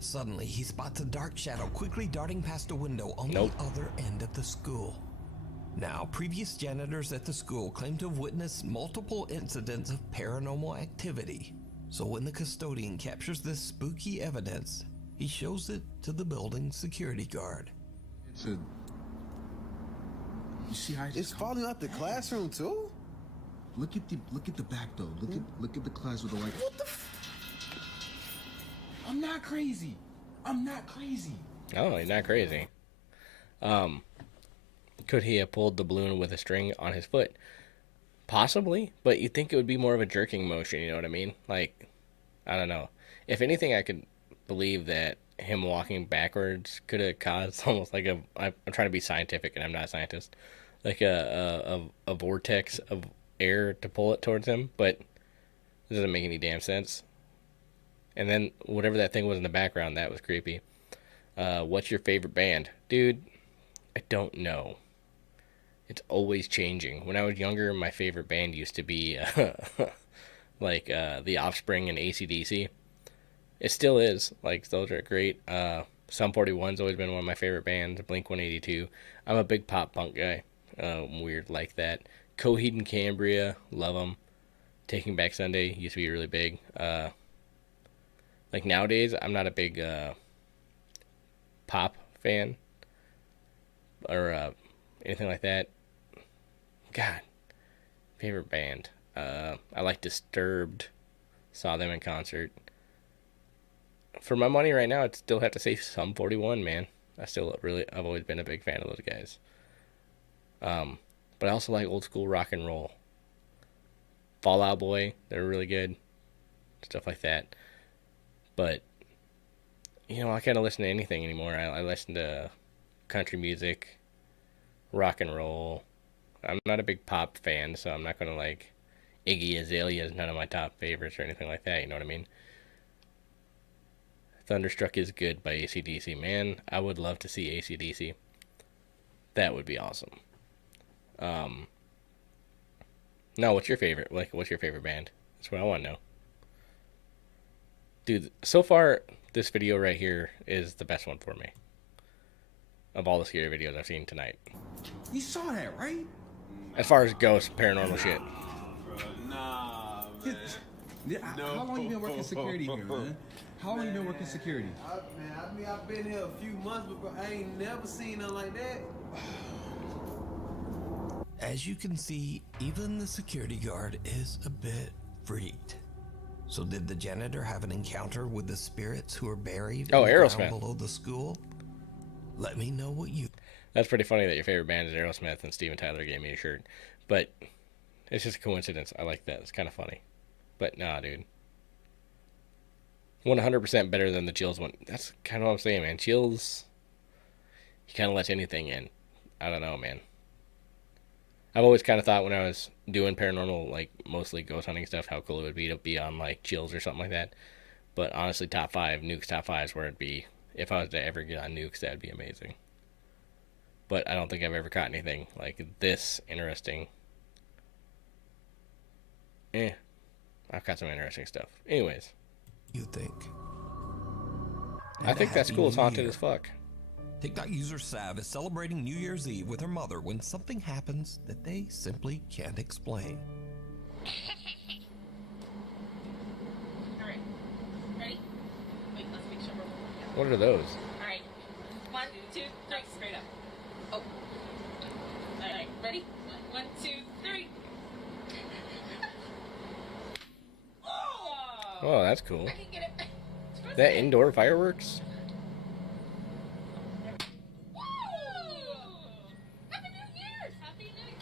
Suddenly, he spots a dark shadow quickly darting past a window on Nope. the other end of the school. Now, previous janitors at the school claim to have witnessed multiple incidents of paranormal activity. So when the custodian captures this spooky evidence, he shows it to the building's security guard. It's a... You see how It's falling out the classroom too? Look at the back though. Look at the class with the light. What the I'm not crazy. Oh, he's not crazy. Could he have pulled the balloon with a string on his foot? Possibly, but you'd think it would be more of a jerking motion, you know what I mean? Like, I don't know. If anything, I could believe that him walking backwards could have caused almost like I'm trying to be scientific and I'm not a scientist, like a vortex of air to pull it towards him, but it doesn't make any damn sense. And then whatever that thing was in the background, that was creepy. What's your favorite band? Dude, I don't know. It's always changing. When I was younger, my favorite band used to be like The Offspring and AC/DC. It still is. Like, those are great. Sum 41's always been one of my favorite bands. Blink-182. I'm a big pop punk guy. Weird like that. Coheed and Cambria, love them. Taking Back Sunday used to be really big. Like, nowadays, I'm not a big pop fan or anything like that. God, favorite band. I like Disturbed. Saw them in concert. For my money right now, I'd still have to say Sum 41, man. I've always been a big fan of those guys. But I also like old school rock and roll. Fall Out Boy, they're really good. Stuff like that. But, you know, I kind of listen to anything anymore. I listen to country music, rock and roll. I'm not a big pop fan, so I'm not going to like Iggy Azalea is none of my top favorites or anything like that, you know what I mean? Thunderstruck is good by AC/DC. Man, I would love to see AC/DC. That would be awesome. No, what's your favorite? Like, what's your favorite band? That's what I want to know. Dude, so far, this video right here is the best one for me. Of all the scary videos I've seen tonight. You saw that, right? As far as ghost, paranormal shit. Nah, Yeah, how long you been working security here, man? How long you been working security? I've been here a few months, but I ain't never seen nothing like that. As you can see, even the security guard is a bit freaked. So did the janitor have an encounter with the spirits who are buried in the Aerosmith. ground below the school? Let me know what you... That's pretty funny that your favorite band is Aerosmith and Steven Tyler gave me a shirt. But it's just a coincidence. I like that. It's kind of funny. But nah, dude. 100% better than the Chills one. That's kind of what I'm saying, man. Chills, he kind of lets anything in. I don't know, man. I've always kind of thought when I was doing paranormal, like mostly ghost hunting stuff, how cool it would be to be on like Chills or something like that. But honestly, top 5, Nuke's top 5 is where it'd be. If I was to ever get on Nuke's, that'd be amazing. But I don't think I've ever caught anything like this interesting. I've got some interesting stuff. Anyways. You think? I think that school's haunted as fuck. TikTok user Sav is celebrating New Year's Eve with her mother when something happens that they simply can't explain. Alright. Ready? Wait, let's make sure we're What are those? Alright. 1, 2, 3, straight up. Oh. Alright, ready? 1, 2, 3. Oh, that's cool. I can get it. That indoor fireworks? Happy New Year's! Happy New Year!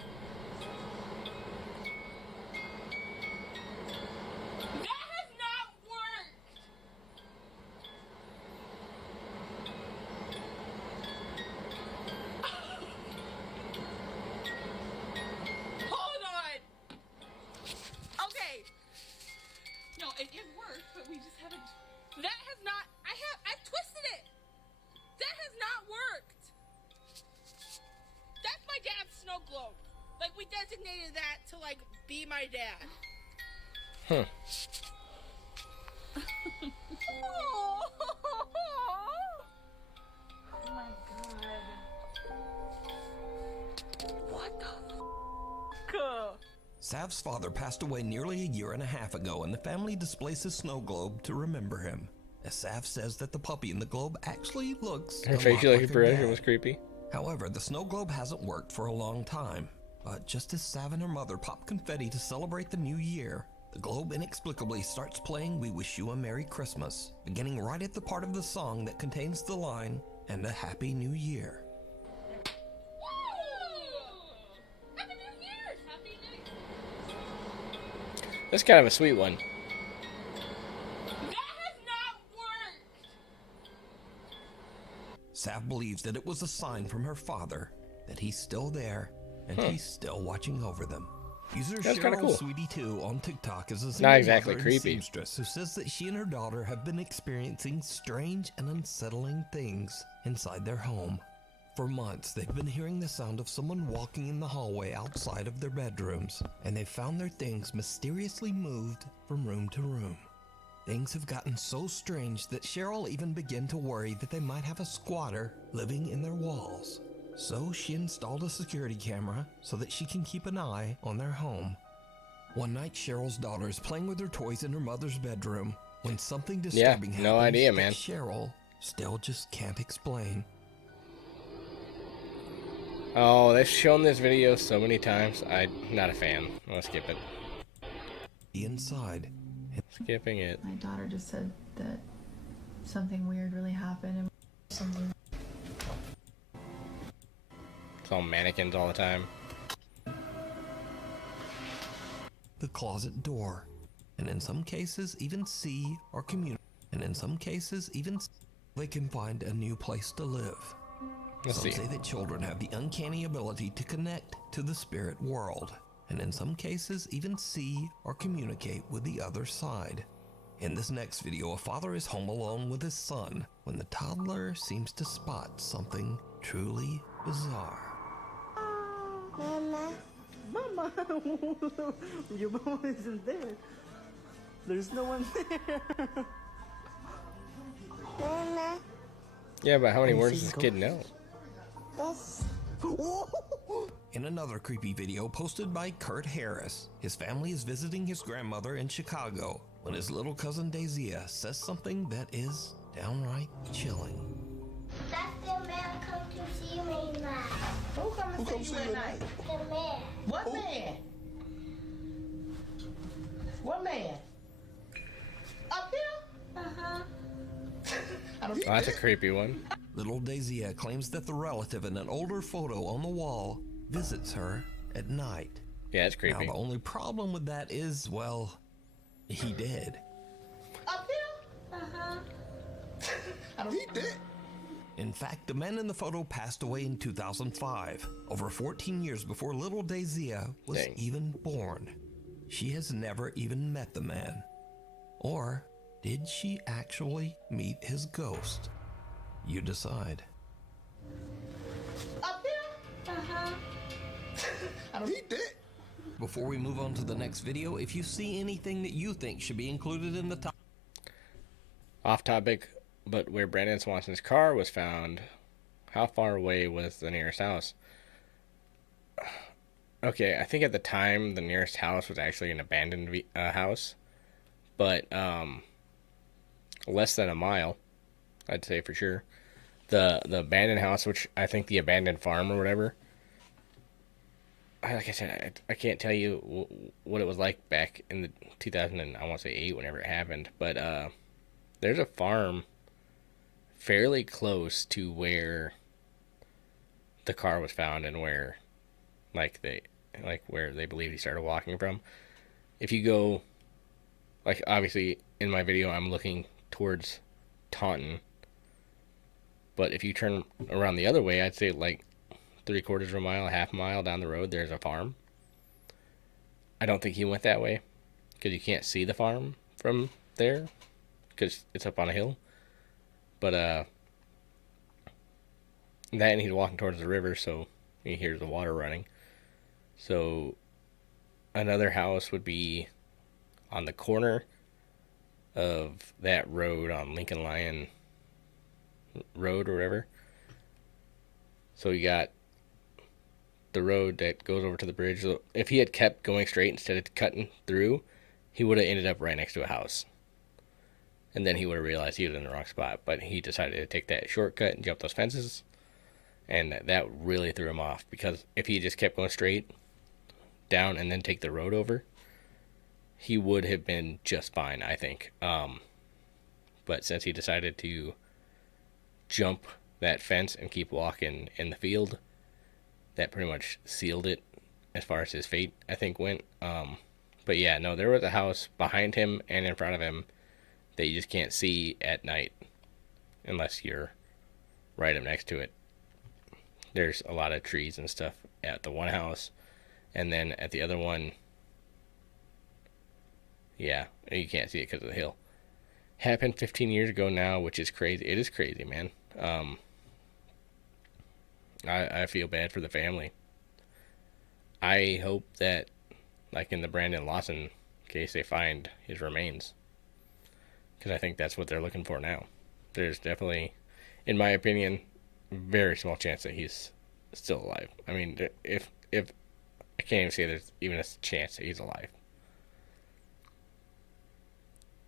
That has not worked! Hold on! Okay. No, it worked, but we just haven't... That has not... I've twisted it! That has not worked! That's my dad's snow globe. Like, we designated that to, like, be my dad. Huh. Oh my god. What the f***? Sav's father passed away nearly a year and a half ago, and the family displays his snow globe to remember him. As Sav says that the puppy in the globe actually looks Her a lot facial like her expression dad. was creepy. However, the snow globe hasn't worked for a long time. But just as Sav and her mother pop confetti to celebrate the new year, the globe inexplicably starts playing We Wish You a Merry Christmas, beginning right at the part of the song that contains the line, "And a Happy New Year." Happy New Year's! Happy New Year! That's kind of a sweet one. That has not worked! Sav believes that it was a sign from her father that he's still there and he's still watching over them. User That's kinda Cheryl cool. Sweetie 2 on TikTok is a Not single exactly mother and creepy. seamstress who says that she and her daughter have been experiencing strange and unsettling things inside their home. For months, they've been hearing the sound of someone walking in the hallway outside of their bedrooms, and they've found their things mysteriously moved from room to room. Things have gotten so strange that Cheryl even began to worry that they might have a squatter living in their walls. So she installed a security camera so that she can keep an eye on their home. One night, Cheryl's daughter is playing with her toys in her mother's bedroom when something disturbing happens no idea, that man. Cheryl still just can't explain. Oh, they've shown this video so many times. I'm not a fan. I'll skip it. Inside. Skipping it. My daughter just said that something weird really happened and something. It's all mannequins all the time. The closet door, and in some cases even see or communicate, and in some cases even they can find a new place to live. Let's Some see. say that children have the uncanny ability to connect to the spirit world, and in some cases even see or communicate with the other side. In this next video, a father is home alone with his son when the toddler seems to spot something truly bizarre. Mama. Mama, your mama isn't there. There's no one there. Mama. Yeah, but how many words does this kid know? This. In another creepy video posted by Kurt Harris, his family is visiting his grandmother in Chicago when his little cousin Dazia says something that is downright chilling. That's the man come to see me now. Who come to see you at night? The man. What man? What man? Up here? Uh-huh. Oh, that's a creepy one. Little Dazia claims that the relative in an older photo on the wall visits her at night. Yeah, it's creepy. Now, the only problem with that is, well, he did. Up here? Uh-huh. He did. In fact, the man in the photo passed away in 2005, over 14 years before little Dazia was Dang. even born. She has never even met the man. Or did she actually meet his ghost? You decide. Up here? Uh-huh. He did. Before we move on to the next video, if you see anything that you think should be included in the top... Off topic, but where Brandon Swanson's car was found, how far away was the nearest house? Okay, I think at the time the nearest house was actually an abandoned house, but less than a mile, I'd say for sure. The abandoned house, which I think the abandoned farm or whatever, like I said, I can't tell you what it was like back in the 2008, whenever it happened, but there's a farm fairly close to where the car was found and where where they believe he started walking from. If you go, like, obviously in my video I'm looking towards Taunton, but if you turn around the other way, I'd say like 3/4 of a mile, half a mile down the road, there's a farm. I don't think he went that way because you can't see the farm from there because it's up on a hill. But that, and he's walking towards the river, so he hears the water running. So another house would be on the corner of that road on Lincoln Lion Road or whatever. So you got the road that goes over to the bridge. So if he had kept going straight instead of cutting through, he would have ended up right next to a house. And then he would have realized he was in the wrong spot. But he decided to take that shortcut and jump those fences. And that really threw him off. Because if he just kept going straight down and then take the road over, he would have been just fine, I think. But since he decided to jump that fence and keep walking in the field, that pretty much sealed it as far as his fate, I think, went. But yeah, no, there was a house behind him and in front of him that you just can't see at night unless you're right up next to it. There's a lot of trees and stuff at the one house, and then at the other one, yeah, you can't see it because of the hill. Happened 15 years ago now, which is crazy. It is crazy, man. I feel bad for the family. I hope that, like in the Brandon Lawson case, they find his remains, because I think that's what they're looking for now. There's definitely, in my opinion, very small chance that he's still alive. I mean, if I can't even say there's even a chance that he's alive.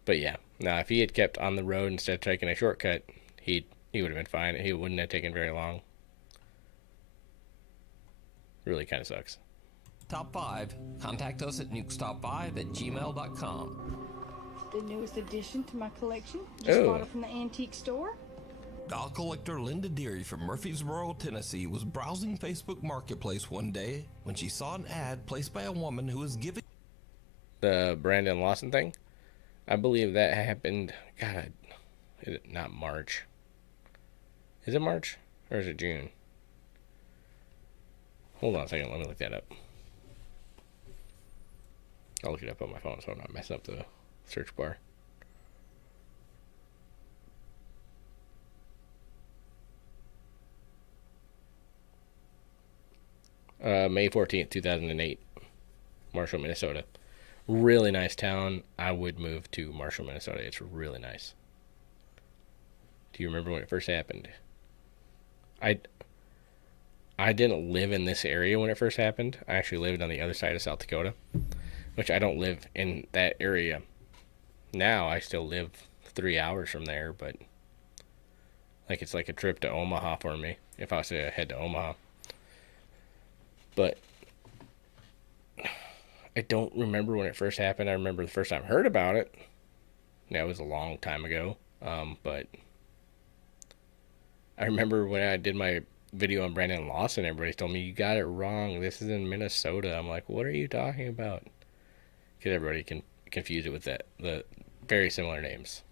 But yeah, now if he had kept on the road instead of taking a shortcut, he would have been fine. He wouldn't have taken very long. Really kind of sucks. Top 5. Contact us at nukestop5@gmail.com. The newest addition to my collection. Just bought it from the antique store. Doll collector Linda Deary from Murfreesboro, Tennessee was browsing Facebook Marketplace one day when she saw an ad placed by a woman who was giving... The Brandon Lawson thing? I believe that happened, God, is it not March? Is it March or is it June? Hold on a second, let me look that up. I'll look it up on my phone so I'm not messing up the search bar. May 14th, 2008. Marshall, Minnesota. Really nice town. I would move to Marshall, Minnesota. It's really nice. Do you remember when it first happened? I didn't live in this area when it first happened. I actually lived on the other side of South Dakota, which I don't live in that area now. I still live 3 hours from there, but like it's like a trip to Omaha for me if I was to head to Omaha. But I don't remember when it first happened. I remember the first time I heard about it. That was a long time ago. But I remember when I did my video on Brandon Lawson, everybody told me, you got it wrong. This is in Minnesota. I'm like, what are you talking about? Because everybody can confuse it with the very similar names.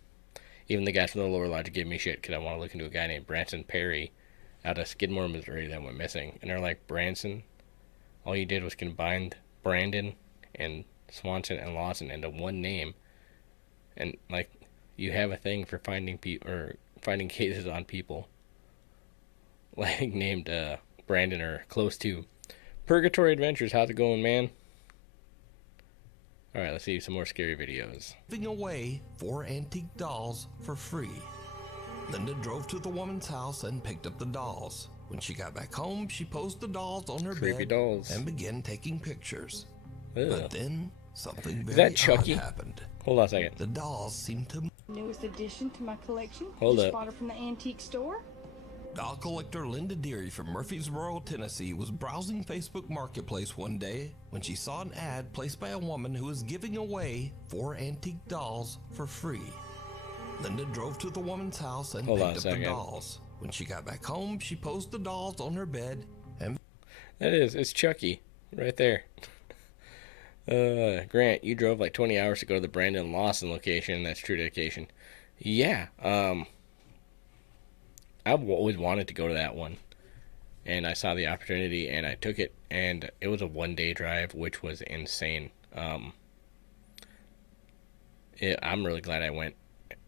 Even the guys from the lower lodge gave me shit because I want to look into a guy named Branson Perry out of Skidmore, Missouri that went missing. And they're like, Branson, all you did was combine Brandon and Swanson and Lawson into one name. And like, you have a thing for finding people or finding cases on people like named Brandon or close to. Purgatory Adventures, how's it going, man? Alright, let's see some more scary videos. Giving away 4 antique dolls for free. Linda drove to the woman's house and picked up the dolls. When she got back home, she posed the dolls on her Creepy bed dolls. and began taking pictures. Ew. But then something Is very that Chucky? odd happened. Hold on a second. The dolls seemed to Newest addition to my collection. Hold Just up. bought her from the antique store. Doll collector Linda Deary from Murfreesboro, Tennessee was browsing Facebook Marketplace one day when she saw an ad placed by a woman who was giving away 4 antique dolls for free. Linda drove to the woman's house and Hold on picked a up the second. dolls. When she got back home, she posed the dolls on her bed and... It's Chucky. Right there. Grant, you drove like 20 hours to go to the Brandon Lawson location. That's true dedication. Yeah, I've always wanted to go to that one, and I saw the opportunity and I took it, and it was a 1-day drive, which was insane. I'm really glad I went.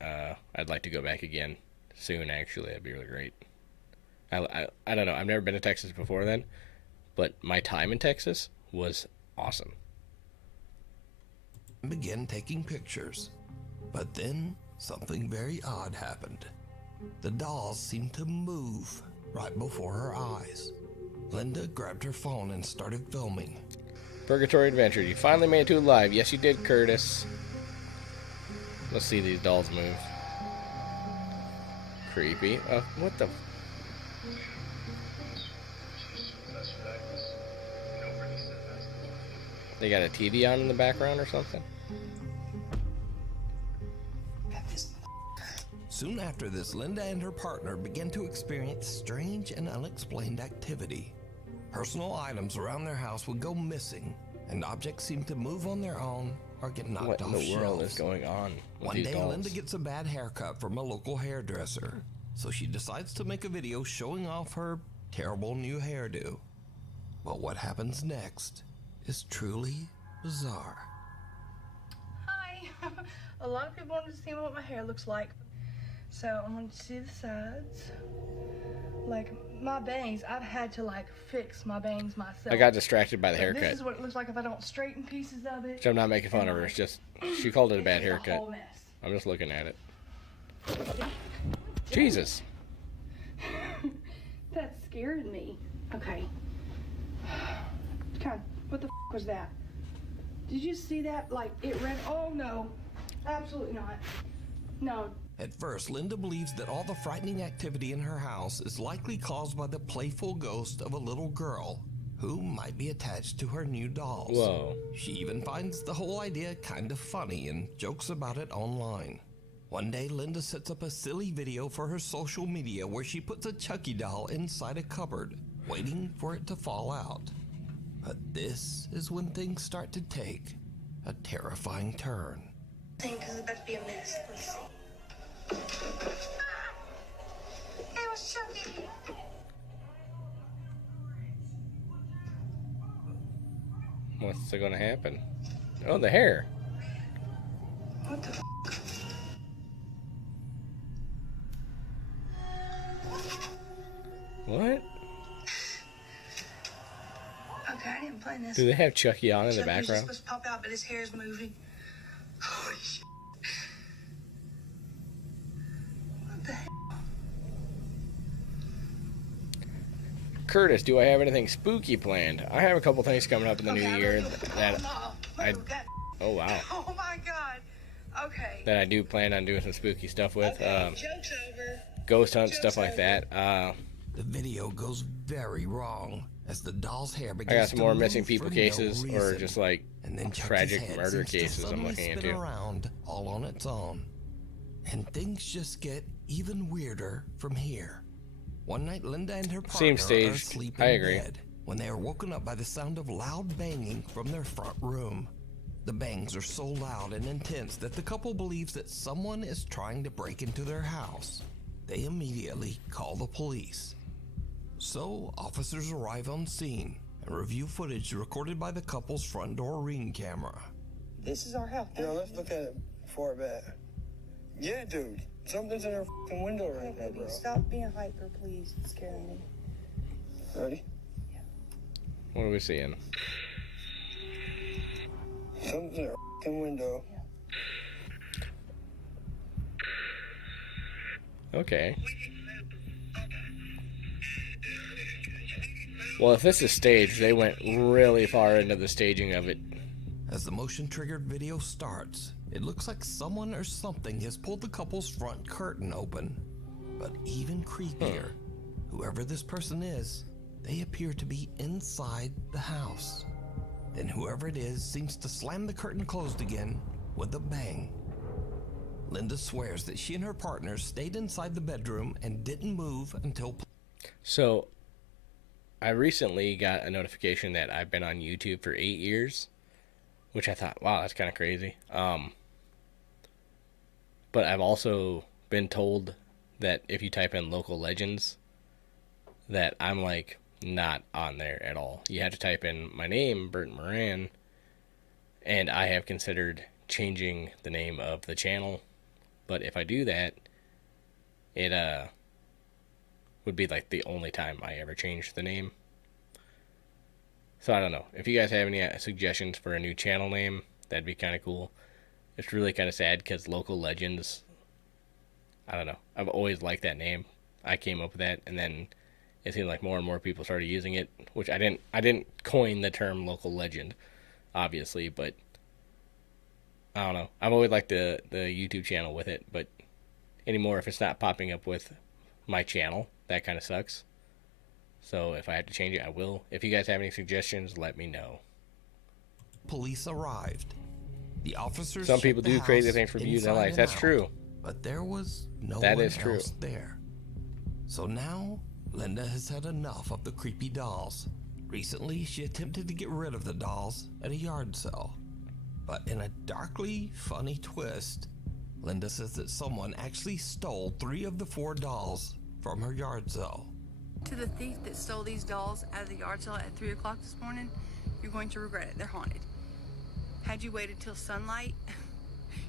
I'd like to go back again soon, actually. That'd be really great. I don't know, I've never been to Texas before then, but my time in Texas was awesome. began taking pictures. But then something very odd happened. The dolls seemed to move right before her eyes. Linda grabbed her phone and started filming. Purgatory Adventure, you finally made it to live. Yes, you did, Curtis. Let's see these dolls move. Creepy. What the... They got a TV on in the background or something? Soon after this, Linda and her partner began to experience strange and unexplained activity. Personal items around their house would go missing, and objects seemed to move on their own or get knocked off What in the world shelves. is going on with One these day, dolls? Linda gets a bad haircut from a local hairdresser, so she decides to make a video showing off her terrible new hairdo. But what happens next is truly bizarre. Hi. A lot of people wanted to see what my hair looks like. So I wanted to see the sides. Like my bangs, I've had to like fix my bangs myself. I got distracted by the But haircut. This is what it looks like if I don't straighten pieces of it. So I'm not making fun of her. It's just she called it a bad It's just a haircut. whole mess. I'm just looking at it. Jesus. That scared me. Okay. God, what the f was that? Did you see that? Like it ran. Oh no, absolutely not. No. At first, Linda believes that all the frightening activity in her house is likely caused by the playful ghost of a little girl who might be attached to her new dolls. Whoa. She even finds the whole idea kind of funny and jokes about it online. One day, Linda sets up a silly video for her social media where she puts a Chucky doll inside a cupboard, waiting for it to fall out. But this is when things start to take a terrifying turn. Because it's about to be a mess. Let's see. It was Chucky. What's going to happen? Oh, the hair. What the f? What? Okay, I didn't plan this. Do they have Chucky on in the Chucky's just background? supposed to pop out, but his hair's moving. Holy shit. What the hell? Curtis, do I have anything spooky planned? I have a couple things coming up in the new year that I... Oh, wow. Oh my god. Okay. That I do plan on doing some spooky stuff with. Joke's over. Ghost hunt, stuff like that. The video goes very wrong as the doll's hair begins I got some to more move missing people for cases no or reason. just like And then Chucky's tragic head murder seems to cases I'm suddenly looking spin into. around all on its own. And things just get even weirder from here. One night, Linda and her partner Seems are staged. asleep I in agree. bed when they are woken up by the sound of loud banging from their front room. The bangs are so loud and intense that the couple believes that someone is trying to break into their house. They immediately call the police. So, officers arrive on scene and review footage recorded by the couple's front door Ring camera. This is our house. Yeah, let's look at it before bed. Yeah, dude. Something's in our f***ing window right now, bro. Stop being hyper, please. It's scaring me. Ready? What are we seeing? Something's in our f***ing window. Okay. Well, if this is staged, they went really far into the staging of it. As the motion-triggered video starts, it looks like someone or something has pulled the couple's front curtain open. But even creepier, whoever this person is, they appear to be inside the house. Then whoever it is seems to slam the curtain closed again with a bang. Linda swears that she and her partner stayed inside the bedroom and didn't move until... So, I recently got a notification that I've been on YouTube for 8 years, which I thought, wow, that's kind of crazy. But I've also been told that if you type in local legends, that I'm like not on there at all. You have to type in my name, Burton Moran, and I have considered changing the name of the channel. But if I do that, it would be like the only time I ever change the name. So I don't know. If you guys have any suggestions for a new channel name, that'd be kind of cool. It's really kind of sad because Local Legends, I don't know. I've always liked that name. I came up with that, and then it seemed like more and more people started using it, which I didn't coin the term local legend, obviously, but I don't know. I've always liked the YouTube channel with it, but anymore, if it's not popping up with my channel, that kind of sucks. So if I have to change it, I will. If you guys have any suggestions, let me know. Police arrived. The officers. Some people do crazy things for views and likes. That's true. But there was no that one is true. else there. So now, Linda has had enough of the creepy dolls. Recently, she attempted to get rid of the dolls at a yard sale. But in a darkly funny twist, Linda says that someone actually stole 3 of the 4 dolls from her yard sale. To the thief that stole these dolls out of the yard sale at 3 o'clock this morning, you're going to regret it. They're haunted. Had you waited till sunlight,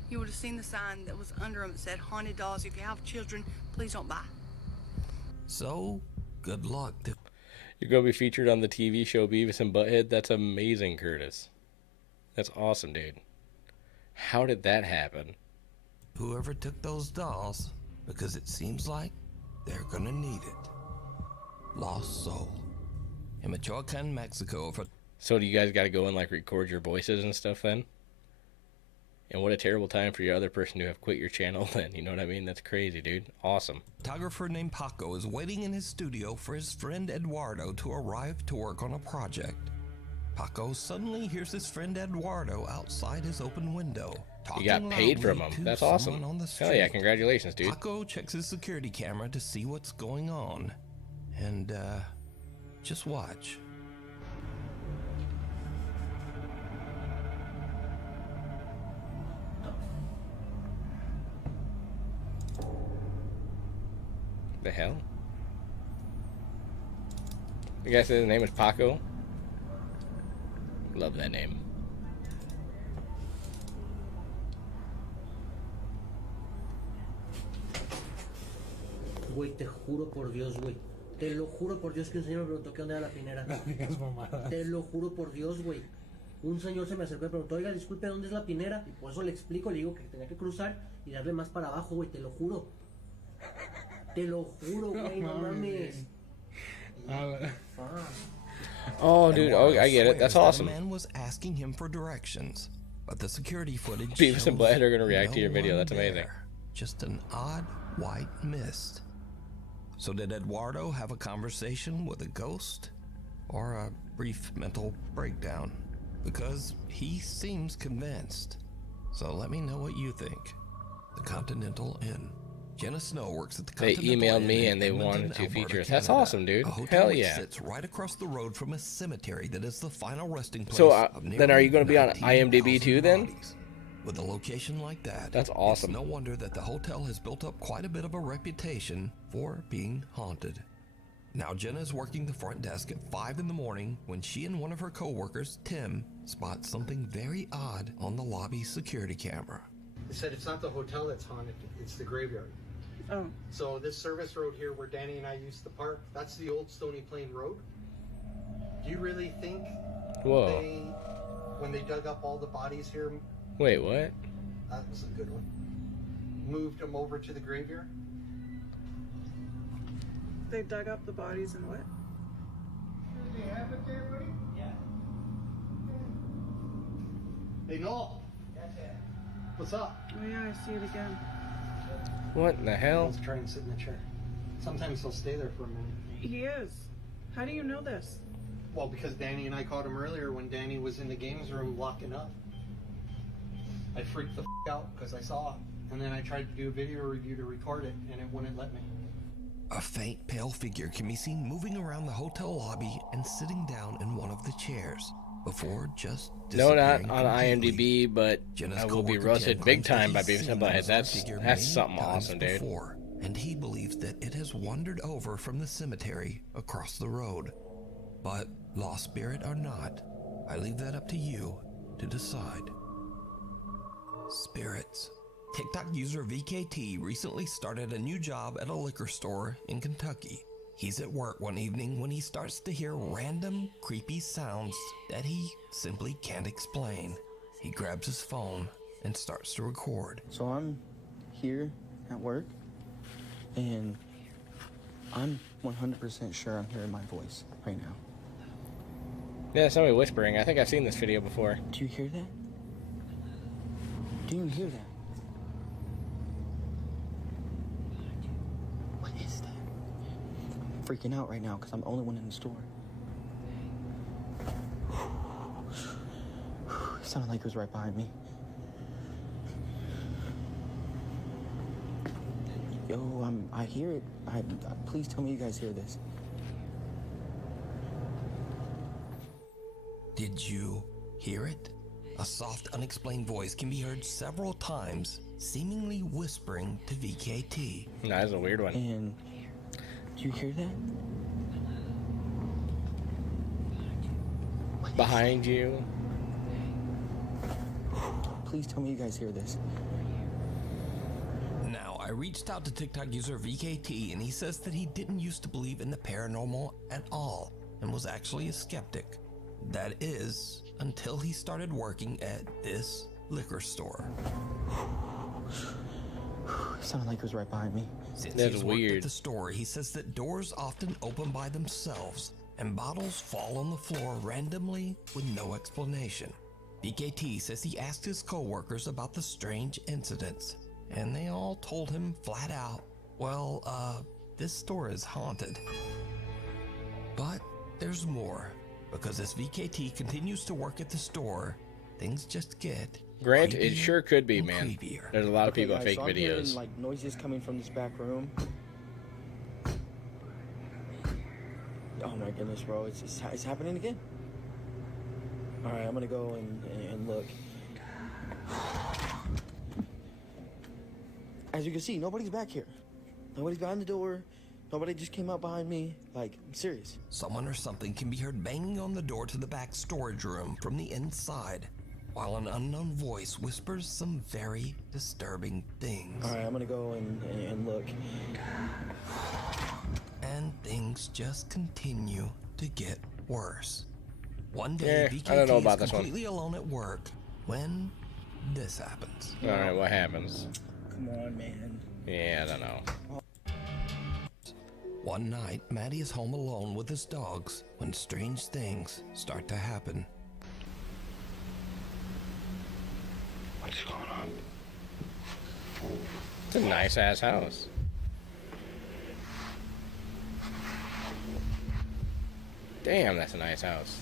you would have seen the sign that was under them that said, "Haunted dolls. If you have children, please don't buy." So, good luck. You're going to be featured on the TV show Beavis and Butthead? That's amazing, Curtis. That's awesome, dude. How did that happen? Whoever took those dolls, because it seems like they're gonna need it. Lost Soul. In Michoacan, Mexico. So do you guys got to go and like record your voices and stuff then? And what a terrible time for your other person to have quit your channel then. You know what I mean? That's crazy, dude. Awesome. A photographer named Paco is waiting in his studio for his friend Eduardo to arrive to work on a project. Paco suddenly hears his friend Eduardo outside his open window. You got paid from him. That's awesome. Hell yeah, congratulations, dude. Paco checks his security camera to see what's going on. And, just watch. The hell? You guys said his name is Paco? Love that name. Güey, te juro por Dios, güey. Te lo juro por Dios que un señor me preguntó qué onda era la pinera. No digas mamadas. Te lo juro por Dios, güey. Un señor se me acercó y preguntó, oiga, disculpe, ¿dónde es la pinera? Y por eso le explico, le digo que tenía que cruzar y darle más para abajo, güey, te lo juro. Te lo juro, güey, no mames. Oh, dude, oh, I get it. That's awesome. The man was asking him for directions, but the security footage Beavis and Butthead are going to react no to your video. That's one amazing. there. Just an odd white mist. So did Eduardo have a conversation with a ghost? Or a brief mental breakdown? Because he seems convinced. So let me know what you think. The Continental Inn. Jenna Snow works at the They Continental emailed me Inn and they in Edmonton, wanted to Alberta, feature us. That's Canada. awesome, dude. A hotel Hell which yeah. sits right across the road from a cemetery that is the final resting place So of then are you going to be on 19,000 IMDb too then? bodies. With a location like that, That's awesome. It's no wonder that the hotel has built up quite a bit of a reputation for being haunted. Now Jenna is working the front desk at 5 in the morning when she and one of her co-workers, Tim, spot something very odd on the lobby security camera. They said it's not the hotel that's haunted, it's the graveyard. Oh. So this service road here where Danny and I used to park, that's the old Stony Plain Road. Do you really think Whoa. when they dug up all the bodies here Wait, what? That was a good one. Moved them over to the graveyard. They dug up the bodies and what? They have it there, buddy? Yeah. Hey, Noel. What's up? Oh yeah, I see it again. What in the hell? Let's try and sit in the chair. Sometimes he'll stay there for a minute. He is. How do you know this? Well, because Danny and I caught him earlier when Danny was in the games room locking up. I freaked the out because I saw it. And then I tried to do a video review to record it, and it wouldn't let me. A faint, pale figure can be seen moving around the hotel lobby and sitting down in one of the chairs before just No, not disappearing on completely. IMDb, but Jenna's I will be coworker roasted Jen big claims that time by he's Beavis seen and the Butthead. bizarre figure That's many something times awesome, dude. before, and he believes that it has wandered over from the cemetery across the road. But lost spirit or not, I leave that up to you to decide. Spirits. TikTok user VKT recently started a new job at a liquor store in Kentucky. He's at work one evening when he starts to hear random, creepy sounds that he simply can't explain. He grabs his phone and starts to record. So I'm here at work, and I'm 100% sure I'm hearing my voice right now. Yeah, somebody whispering. I think I've seen this video before. Do you hear that? Do you hear that? What is that? I'm freaking out right now because I'm the only one in the store. It sounded like it was right behind me. Yo, I hear it. Please tell me you guys hear this. Did you hear it? A soft, unexplained voice can be heard several times, seemingly whispering to VKT. That's a weird one. And do you hear that? Behind you. Please tell me you guys hear this. Now, I reached out to TikTok user VKT, and he says that he didn't used to believe in the paranormal at all, and was actually a skeptic. That is, until he started working at this liquor store. It sounded like it was right behind me. Since he's worked at the store, he says that doors often open by themselves, and bottles fall on the floor randomly with no explanation. VKT says he asked his co-workers about the strange incidents, and they all told him flat out, well, this store is haunted. But there's more, because as VKT continues to work at the store, things just get Grant, it sure could be, man. creepier. There's a lot of people guys, fake so I'm hearing, videos. like noises coming from this back room. Oh my goodness, bro! It's happening again. All right, I'm gonna go and look. As you can see, nobody's back here. Nobody's behind the door. Nobody just came out behind me. Like, I'm serious. Someone or something can be heard banging on the door to the back storage room from the inside, while an unknown voice whispers some very disturbing things. All right, I'm gonna go and look. And things just continue to get worse. One Yeah, day, I don't know VKT about is this one. completely alone at work when this happens. Alright, what happens? Come on, man. Yeah, I don't know. One night, Maddie is home alone with his dogs when strange things start to happen. What's going on? It's a nice ass house. Damn, that's a nice house.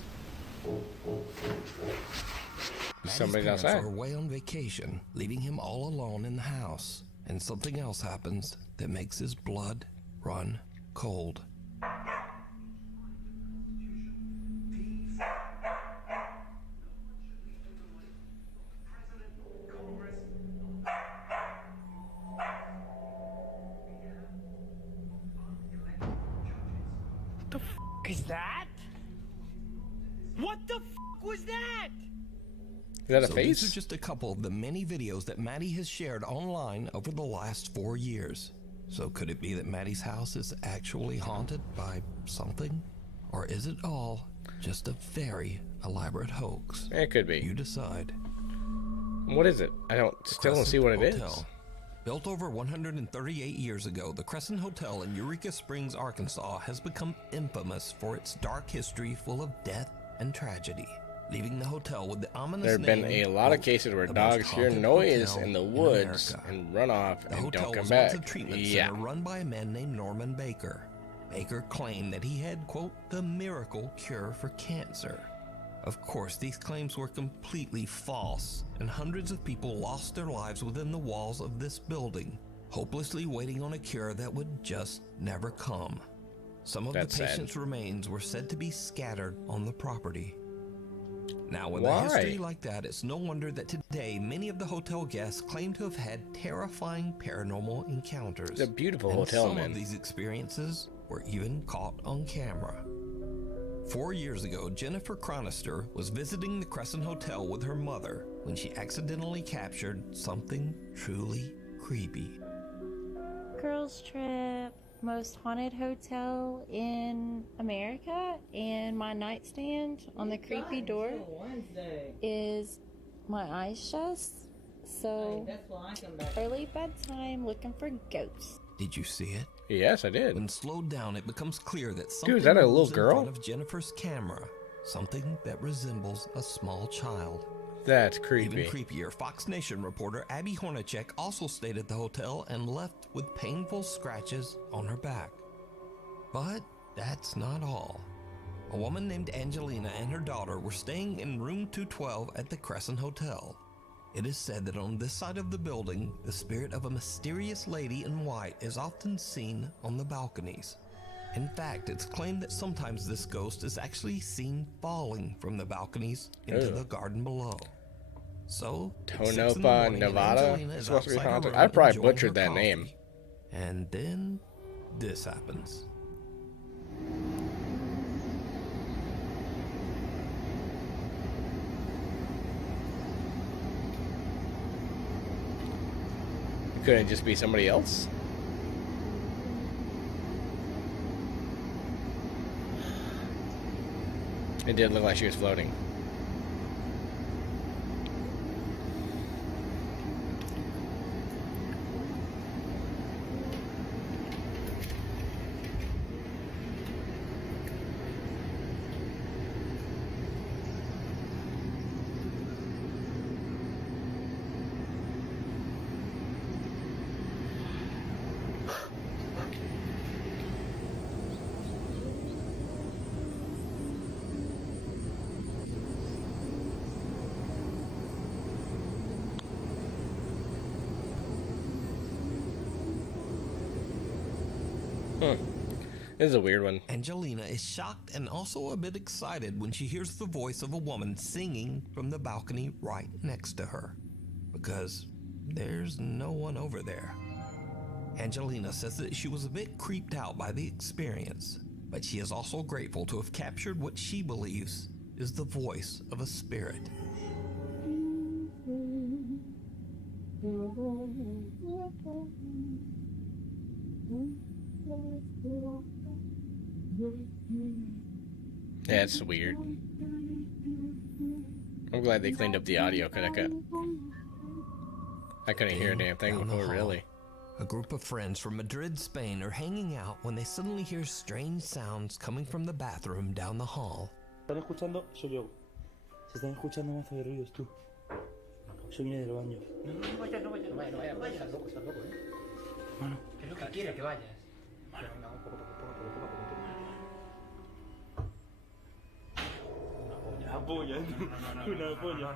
Maddie's Somebody's parents outside. are away on vacation, leaving him all alone in the house. And something else happens that makes his blood run cold. What the f is that? What the f was that? Is that a So face? These are just a couple of the many videos that Maddie has shared online over the last 4 years. So could it be that Maddie's house is actually haunted by something? Or is it all just a very elaborate hoax? It could be. You decide. What is it? I still don't see what it is. Built over 138 years ago, the Crescent Hotel in Eureka Springs, Arkansas has become infamous for its dark history full of death and tragedy, leaving the hotel with the ominous There have been name, a lot of cases where dogs hear noise in the woods and run off and don't come back. The treatment center run by a man named Norman Baker. Baker claimed that he had, quote, the miracle cure for cancer. Of course, these claims were completely false, and hundreds of people lost their lives within the walls of this building, hopelessly waiting on a cure that would just never come. Some of the patient's remains were said to be scattered on the property. Now, with a history like that, it's no wonder that today many of the hotel guests claim to have had terrifying paranormal encounters. It's a beautiful hotel, man. Some of these experiences were even caught on camera. 4 years ago, Jennifer Chronister was visiting the Crescent Hotel with her mother when she accidentally captured something truly creepy. Girls trip, most haunted hotel in America, and my nightstand on the creepy door is my eyes shut. So early bedtime looking for ghosts. Did you see it? Yes, I did. When slowed down, it becomes clear that something Dude, is that a little moves girl? in front of Jennifer's camera, something that resembles a small child. That's creepy. Even creepier, Fox Nation reporter Abby Hornacek also stayed at the hotel and left with painful scratches on her back. But that's not all. A woman named Angelina and her daughter were staying in room 212 at the Crescent Hotel. It is said that on this side of the building, the spirit of a mysterious lady in white is often seen on the balconies. In fact, it's claimed that sometimes this ghost is actually seen falling from the balconies into the garden below. So, Tonopah, Nevada? It's supposed to be haunted. I probably butchered that name. And then this happens. Couldn't it just be somebody else? It did look like she was floating. This is a weird one. Angelina is shocked and also a bit excited when she hears the voice of a woman singing from the balcony right next to her, because there's no one over there. Angelina says that she was a bit creeped out by the experience, but she is also grateful to have captured what she believes is the voice of a spirit. Yeah, it's weird. I'm glad they cleaned up the audio, because I couldn't hear a damn thing before, really. A group of friends from Madrid, Spain are hanging out when they suddenly hear strange sounds coming from the bathroom down the hall. ¿Están escuchando? Soy yo. Se están escuchando más de ruidos tú. Yo vine del baño. No vayas, estás loco, Mano. ¿Qué es lo que quiere que vayas? Venga, poco. Una polla. Una polla.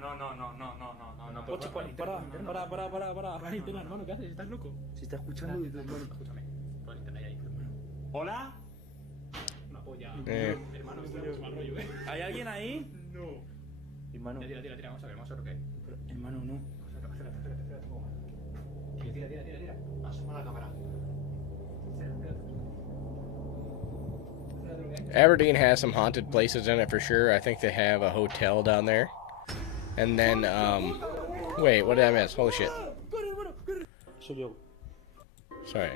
No. Ocho, para. Hermano, ¿qué haces? ¿Estás loco? Se está escuchando y hermano. Escúchame. Pon internet ahí, hermano. ¿Hola? Una polla. Hermano, me mucho mal rollo, ¿Hay alguien ahí? No. Hermano. Tira. Vamos a ver lo que. Hermano, no. Espérate. Tira. Asoma la cámara. Aberdeen has some haunted places in it for sure. I think they have a hotel down there. And then, wait, what did I miss? Holy shit. Sorry.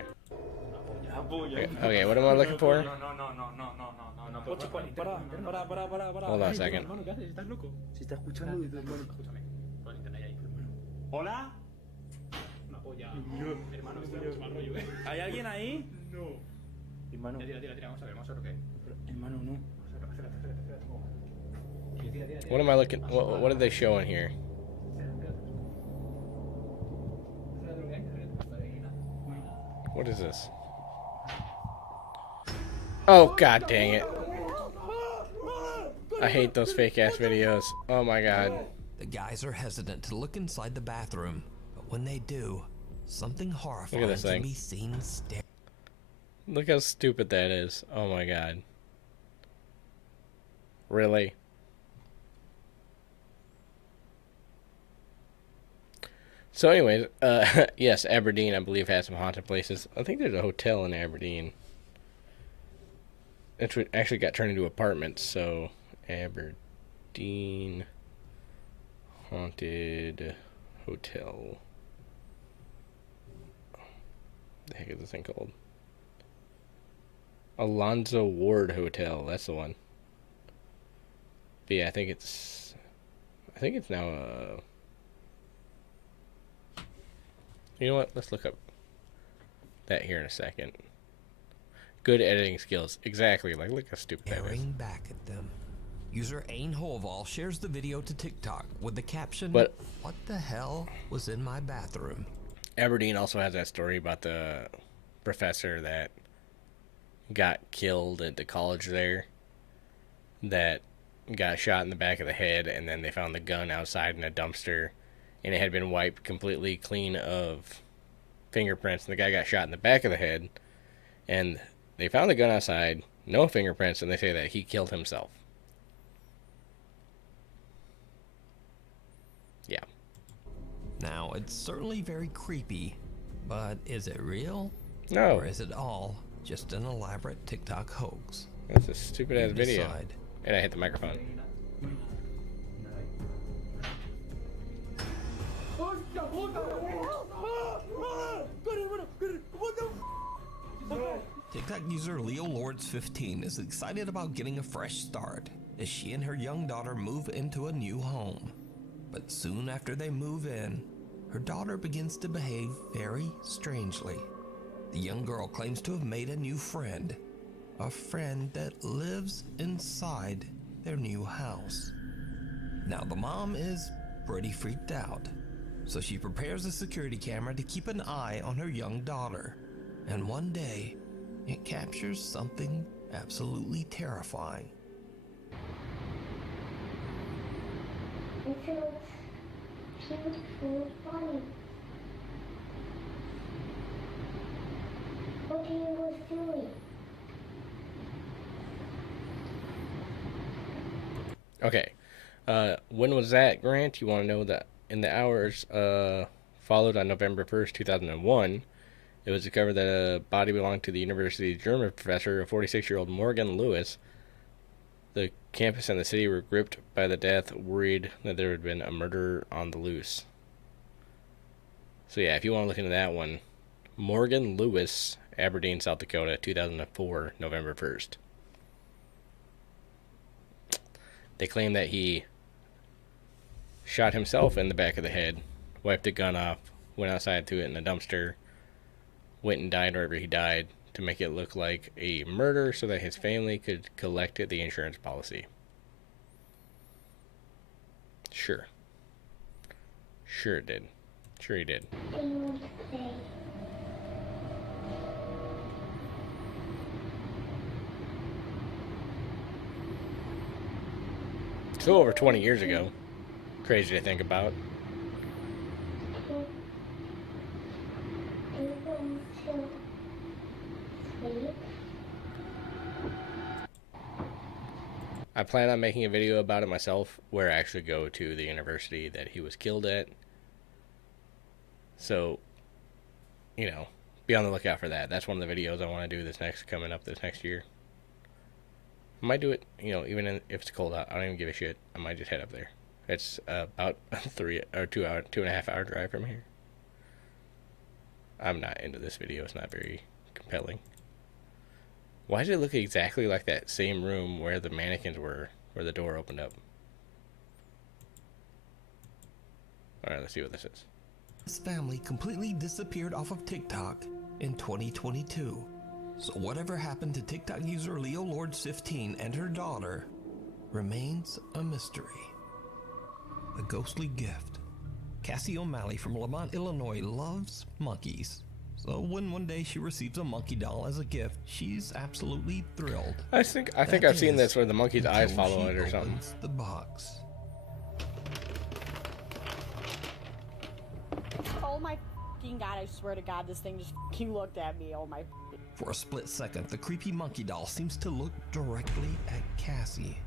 Okay, what am I looking for? Hold on a second. Se está escuchando y hermano. Escúchame. Pon internet ahí, hermano. ¿Hola? Una polla. Yo. Hermano, esto es mal rollo, ¿Hay alguien ahí? No. Hermano. Tira, vamos a ver lo que hay. Hermano, no. What am I looking? What are they showing here? What is this? Oh, god dang it. I hate those fake ass videos. Oh my god. The guys are hesitant to look inside the bathroom, but when they do, something horrifying this can thing. be seen staring. Look how stupid that is. Oh my god. Really? So anyways, yes, Aberdeen, I believe, has some haunted places. I think there's a hotel in Aberdeen. It actually got turned into apartments, so Aberdeen Haunted Hotel. The heck is this thing called? Alonzo Ward Hotel, that's the one. But yeah, I think it's now you know what? Let's look up that here in a second. Good editing skills. Exactly. Like, look how stupid that is. Staring back at them. User Ain Holval shares the video to TikTok with the caption, But "What the hell was in my bathroom?" Aberdeen also has that story about the professor that got killed at the college there, that got shot in the back of the head, and then they found the gun outside in a dumpster, and it had been wiped completely clean of fingerprints, and the guy got shot in the back of the head, and they found the gun outside, no fingerprints, and they say that he killed himself. Yeah. Now, it's certainly very creepy, but is it real? No. Or is it all just an elaborate TikTok hoax? That's a stupid ass You video. decide. And I hit the microphone. TikTok user Leo Lords 15 is excited about getting a fresh start as she and her young daughter move into a new home. But soon after they move in, her daughter begins to behave very strangely. The young girl claims to have made a new friend, a friend that lives inside their new house. Now the mom is pretty freaked out, so she prepares a security camera to keep an eye on her young daughter. And one day, it captures something absolutely terrifying. It feels beautiful and funny. What are you guys doing? Okay. When was that, Grant? You want to know that in the hours followed on November 1st, 2001, it was discovered that a body belonged to the university's German professor, 46-year-old Morgan Lewis. The campus and the city were gripped by the death, worried that there had been a murder on the loose. So yeah, if you want to look into that one, Morgan Lewis, Aberdeen, South Dakota, 2004, November 1st. They claim that he shot himself in the back of the head, wiped the gun off, went outside, threw it in a dumpster, went and died wherever he died to make it look like a murder so that his family could collect the insurance policy. Sure. Sure it did. Sure he did. What do you want to say? So over 20 years ago. Crazy to think about. Do you want to sleep? I plan on making a video about it myself, where I actually go to the university that he was killed at. So, you know, be on the lookout for that. That's one of the videos I want to do coming up this next year. I might do it, you know, even if it's cold out. I don't even give a shit. I might just head up there. It's about a 2.5 hour drive from here. I'm not into this video. It's not very compelling. Why does it look exactly like that same room where the mannequins were, where the door opened up? Alright, let's see what this is. His family completely disappeared off of TikTok in 2022. So whatever happened to TikTok user Leo Lords 15 and her daughter remains a mystery. A ghostly gift. Cassie O'Malley from Lamont, Illinois loves monkeys. So when one day she receives a monkey doll as a gift, she's absolutely thrilled. I think I've seen this where the monkey's eyes follow it or something. Opens the box. Oh my fucking god, I swear to god, this thing just fucking looked at me. Oh my. For a split second, the creepy monkey doll seems to look directly at Cassie.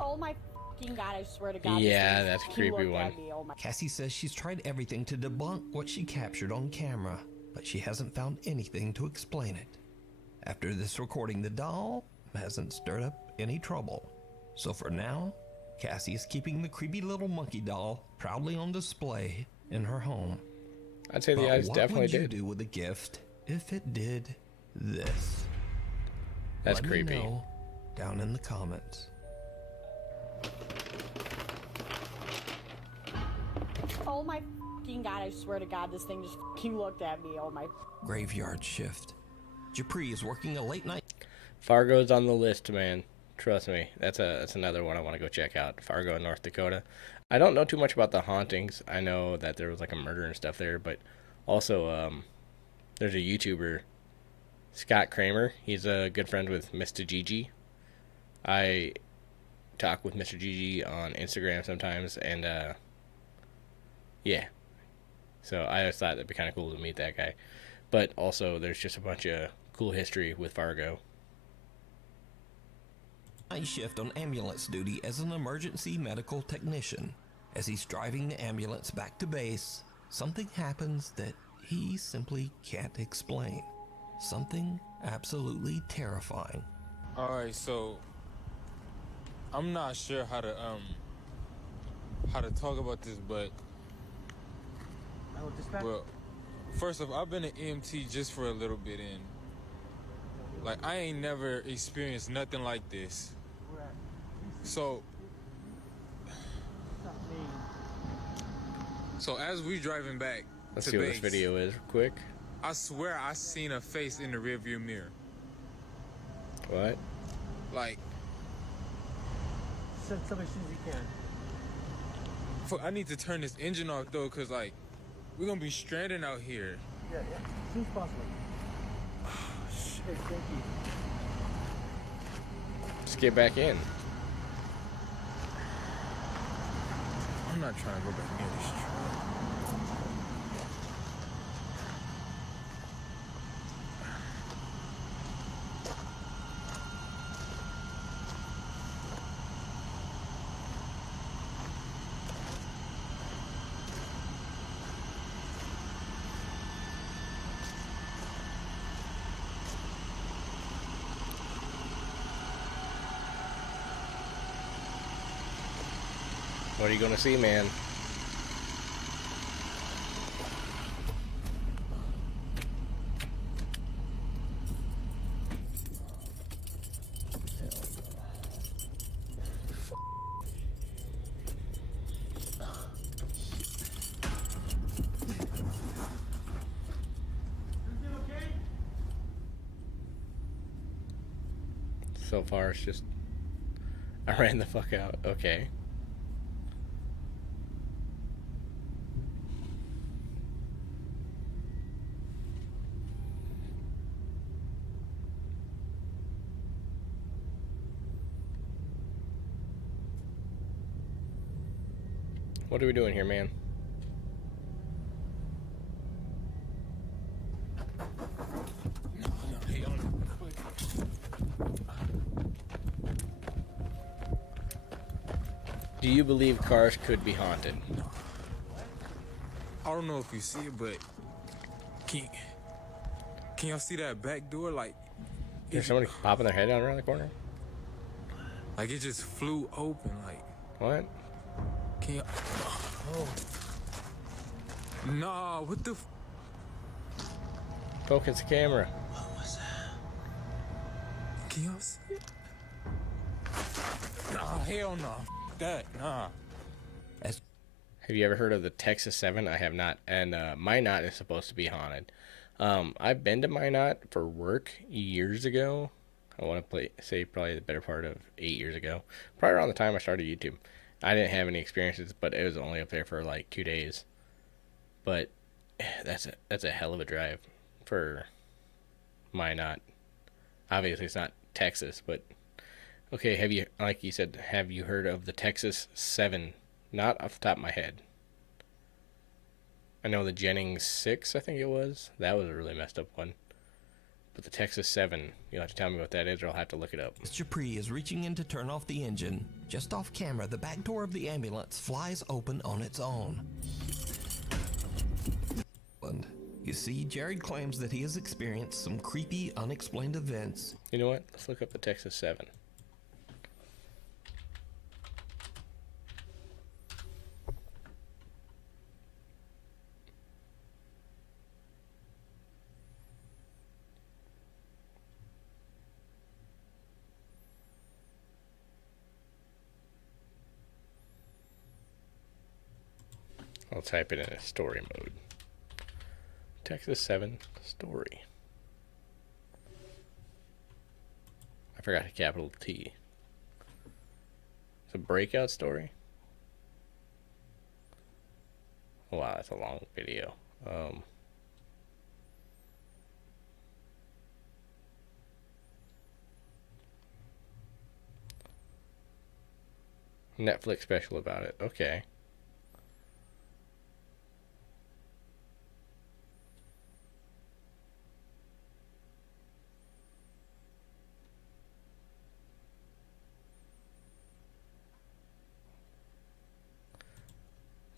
Oh my fucking god, I swear to god. Yeah, that's a creepy one. Oh my. Cassie says she's tried everything to debunk what she captured on camera, but she hasn't found anything to explain it. After this recording, the doll hasn't stirred up any trouble. So for now, Cassie is keeping the creepy little monkey doll proudly on display in her home. I'd say the eyes definitely did. What would you do with a gift if it did this? That's Let creepy. Me know down in the comments. Oh my fucking god, I swear to god, this thing just fucking looked at me. Oh my. Graveyard shift. Japri is working a late night. Fargo's on the list, man. Trust me. That's another one I want to go check out. Fargo, North Dakota. I don't know too much about the hauntings. I know that there was like a murder and stuff there, but also there's a YouTuber, Scott Kramer. He's a good friend with Mr. Gigi. I talk with Mr. Gigi on Instagram sometimes, and yeah. So I always thought that'd be kind of cool to meet that guy. But also, there's just a bunch of cool history with Fargo. Night shift on ambulance duty as an emergency medical technician. As he's driving the ambulance back to base, something happens that he simply can't explain. Something absolutely terrifying. Alright, so I'm not sure how to talk about this, but well, first off, I've been an EMT just for a little bit, and like I ain't never experienced nothing like this. So as we driving back Let's to see what base, this video is real quick. I swear I seen a face in the rearview mirror. What? Like, Send somebody as soon as you can. fuck, I need to turn this engine off though, cause like we're gonna be stranded out here. Yeah, as soon as possible. Hey, thank you. Just get back in. I'm not trying to go back near this truck. What are you gonna see, man? So far, it's just I ran the fuck out. Okay. What are we doing here, man? Do you believe cars could be haunted? I don't know if you see it, but can y'all see that back door? Like, There's somebody popping their head out around the corner? like it just flew open. Like, What? can y'all? Oh. Nah, what the? Focus the camera. What was that? Can y'all see it? Nah, hell no. That, nah. Have you ever heard of the Texas 7? I have not, and Minot is supposed to be haunted. I've been to Minot for work years ago. I want to say probably the better part of 8 years ago, probably around the time I started YouTube. I didn't have any experiences, but it was only up there for like 2 days. But that's a hell of a drive for Minot. Obviously, it's not Texas, but okay. Have you, like you said, have you heard of the Texas 7? Not off the top of my head. I know the Jennings 6, I think it was. That was a really messed up one. But the Texas 7, you'll have to tell me what that is, or I'll have to look it up. As Dupree is reaching in to turn off the engine, just off camera, the back door of the ambulance flies open on its own. You see, Jared claims that he has experienced some creepy, unexplained events. You know what? Let's look up the Texas 7. I'll type it in a story mode. Texas 7 story. I forgot a capital T. It's a breakout story. Oh, wow, that's a long video. Netflix special about it. Okay.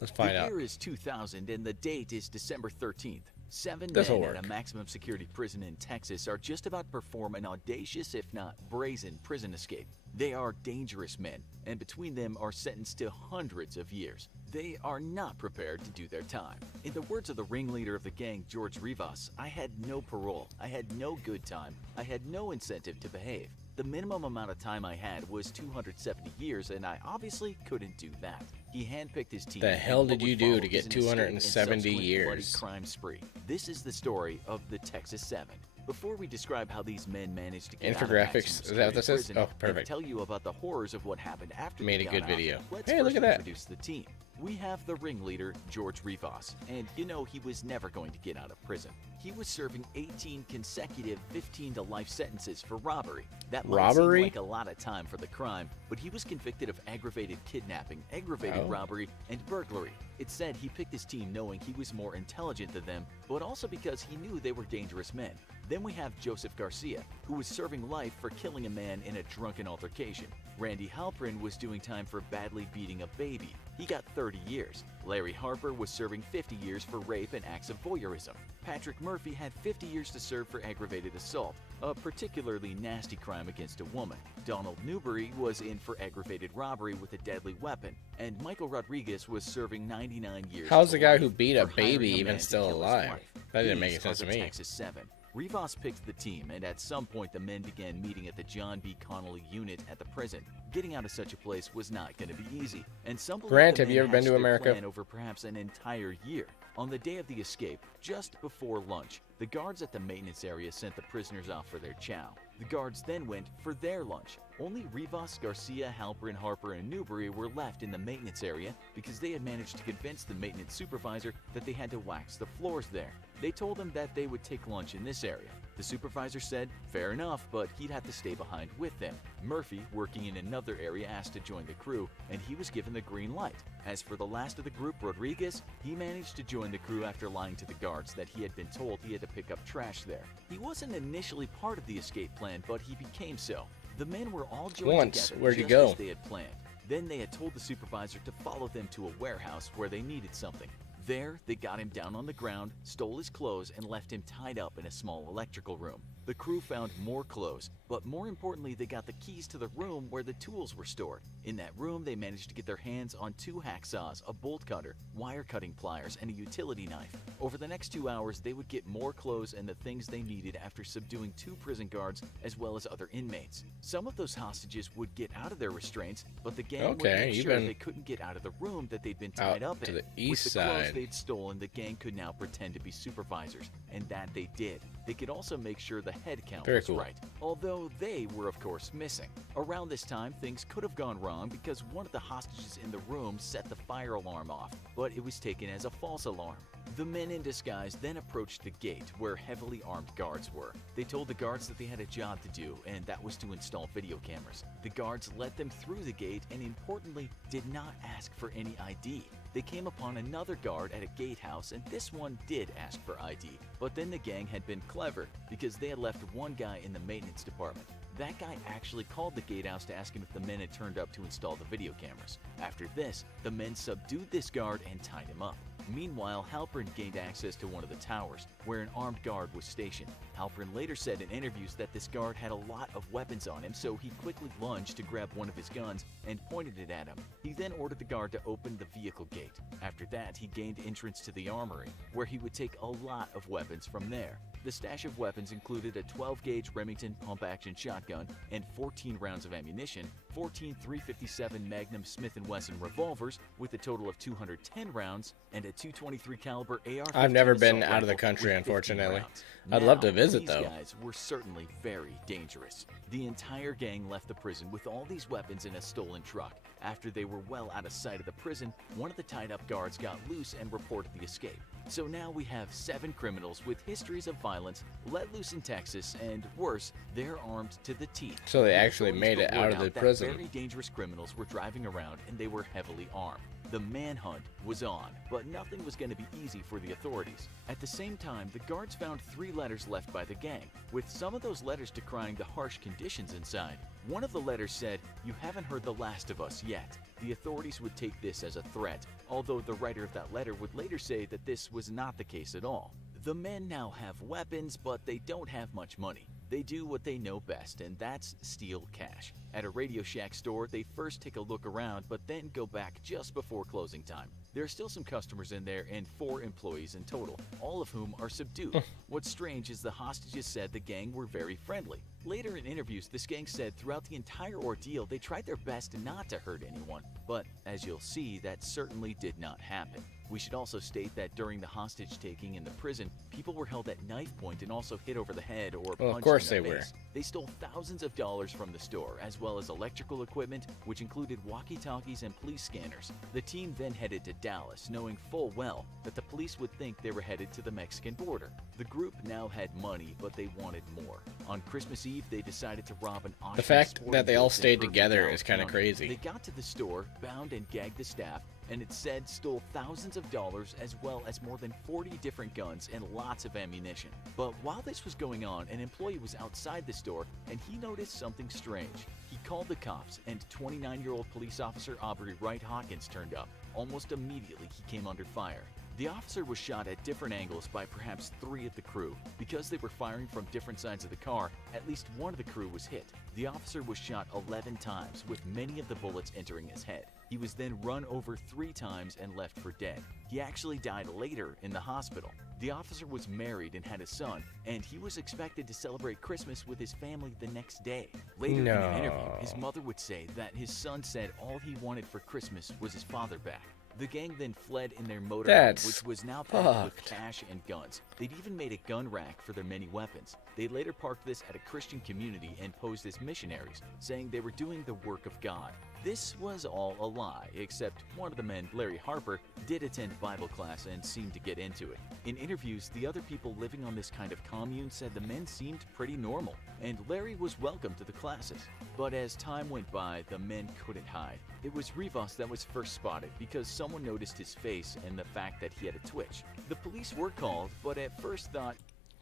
Let's find out. The year is 2000 and the date is December 13th. 7 This'll men work. at a maximum security prison in Texas are just about to perform an audacious, if not brazen, prison escape. They are dangerous men, and between them are sentenced to hundreds of years. They are not prepared to do their time. In the words of the ringleader of the gang, George Rivas, I had no parole, I had no good time, I had no incentive to behave. The minimum amount of time I had was 270 years, and I obviously couldn't do that. He handpicked his team. The hell did you do to get get 270 years? Crime spree. This is the story of the Texas 7. Before we describe how these men managed to get out of Infographics, maximum is that what this is? security Oh, prison perfect. and tell you about the horrors of what happened after Made they a good got out, video. let's Hey, look first at that. introduce the team. We have the ringleader, George Rivas, and you know he was never going to get out of prison. He was serving 18 consecutive 15 to life sentences for robbery. That might Robbery? seem like a lot of time for the crime, but he was convicted of aggravated kidnapping, aggravated Oh. robbery, and burglary. It said he picked his team knowing he was more intelligent than them, but also because he knew they were dangerous men. Then we have Joseph Garcia, who was serving life for killing a man in a drunken altercation. Randy Halprin was doing time for badly beating a baby. He got 30 years. Larry Harper was serving 50 years for rape and acts of voyeurism. Patrick Murphy had 50 years to serve for aggravated assault, a particularly nasty crime against a woman. Donald Newbury was in for aggravated robbery with a deadly weapon, and Michael Rodriguez was serving 99 years. How's to the guy life who beat a for hiring baby a even man to still kill his alive? wife. That didn't make These sense are to the me. Texas 7. Rivas picked the team, and at some point the men began meeting at the John B. Connolly unit at the prison. Getting out of such a place was not going to be easy, and some believe Grant, the have men you ever been hatched to their America? plan over perhaps an entire year. On the day of the escape, just before lunch, the guards at the maintenance area sent the prisoners off for their chow. The guards then went for their lunch. Only Rivas, Garcia, Halprin, Harper, and Newbury were left in the maintenance area because they had managed to convince the maintenance supervisor that they had to wax the floors there. They told him that they would take lunch in this area. The supervisor said, fair enough, but he'd have to stay behind with them. Murphy, working in another area, asked to join the crew, and he was given the green light. As for the last of the group, Rodriguez, he managed to join the crew after lying to the guards that he had been told he had to pick up trash there. He wasn't initially part of the escape plan, but he became so. The men were all joined Once, together where'd you just go? as they had planned. Then they had told the supervisor to follow them to a warehouse where they needed something. There, they got him down on the ground, stole his clothes, and left him tied up in a small electrical room. The crew found more clothes, but more importantly, they got the keys to the room where the tools were stored. In that room, they managed to get their hands on 2 hacksaws, a bolt cutter, wire cutting pliers, and a utility knife. Over the next 2 hours, they would get more clothes and the things they needed after subduing 2 prison guards as well as other inmates. Some of those hostages would get out of their restraints, but the gang would make sure they couldn't get out of the room that they'd been tied up in. To the east With the clothes side. they'd stolen, the gang could now pretend to be supervisors, and that they did. They could also make sure the head count Very was cool. right, although they were of course missing. Around this time, things could have gone wrong because one of the hostages in the room set the fire alarm off, but it was taken as a false alarm. The men in disguise then approached the gate where heavily armed guards were. They told the guards that they had a job to do, and that was to install video cameras. The guards let them through the gate and importantly did not ask for any ID. They came upon another guard at a gatehouse, and this one did ask for ID. But then the gang had been clever because they had left one guy in the maintenance department. That guy actually called the gatehouse to ask him if the men had turned up to install the video cameras. After this, the men subdued this guard and tied him up. Meanwhile, Halpern gained access to one of the towers, where an armed guard was stationed. Halpern later said in interviews that this guard had a lot of weapons on him, so he quickly lunged to grab one of his guns and pointed it at him. He then ordered the guard to open the vehicle gate. After that, he gained entrance to the armory, where he would take a lot of weapons from there. The stash of weapons included a 12-gauge Remington pump-action shotgun and 14 rounds of ammunition, 14 .357 Magnum Smith & Wesson revolvers with a total of 210 rounds, and a .223 caliber AR-15 I've never been assault out of the rifle country, with 15 unfortunately. rounds. I'd love to Now, visit, these though. guys were certainly very dangerous. The entire gang left the prison with all these weapons in a stolen truck. After they were well out of sight of the prison, one of the tied-up guards got loose and reported the escape. So now we have 7 criminals with histories of violence let loose in Texas, and worse, they're armed to the teeth. So they The actually authorities made it got out word of the that prison. Very dangerous criminals were driving around, and they were heavily armed. The manhunt was on, but nothing was going to be easy for the authorities. At the same time, the guards found 3 letters left by the gang, with some of those letters decrying the harsh conditions inside. One of the letters said, "You haven't heard the last of us yet." The authorities would take this as a threat, although the writer of that letter would later say that this was not the case at all. The men now have weapons, but they don't have much money. They do what they know best, and that's steal cash. At a Radio Shack store, they first take a look around, but then go back just before closing time. There are still some customers in there and 4 employees in total, all of whom are subdued. What's strange is the hostages said the gang were very friendly. Later in interviews, this gang said throughout the entire ordeal they tried their best not to hurt anyone, but as you'll see, that certainly did not happen. We should also state that during the hostage-taking in the prison, people were held at knife point and also hit over the head or Well, of punched course in the they were. face. They stole thousands of dollars from the store, as well as electrical equipment, which included walkie-talkies and police scanners. The team then headed to Dallas, knowing full well that the police would think they were headed to the Mexican border. The group now had money, but they wanted more. On Christmas Eve, they decided to rob an Oshkosh The fact sporting that they all goods in stayed Irving, together Dallas is kinda County. crazy. They got to the store, bound and gagged the staff, and it said stole thousands of dollars as well as more than 40 different guns and lots of ammunition. But while this was going on, an employee was outside the store and he noticed something strange. He called the cops, and 29-year-old police officer Aubrey Wright Hawkins turned up. Almost immediately, he came under fire. The officer was shot at different angles by perhaps 3 of the crew. Because they were firing from different sides of the car, at least one of the crew was hit. The officer was shot 11 times, with many of the bullets entering his head. He was then run over 3 times and left for dead. He actually died later in the hospital. The officer was married and had a son, and he was expected to celebrate Christmas with his family the next day. Later in an interview, his mother would say that his son said all he wanted for Christmas was his father back. The gang then fled in their motorhome, That's which was now packed with fucked. cash and guns. They'd even made a gun rack for their many weapons. They later parked this at a Christian community and posed as missionaries, saying they were doing the work of God. This was all a lie, except one of the men, Larry Harper, did attend Bible class and seemed to get into it. In interviews, the other people living on this kind of commune said the men seemed pretty normal, and Larry was welcome to the classes. But as time went by, the men couldn't hide. It was Rivas that was first spotted because someone noticed his face and the fact that he had a twitch. The police were called, but at first thought,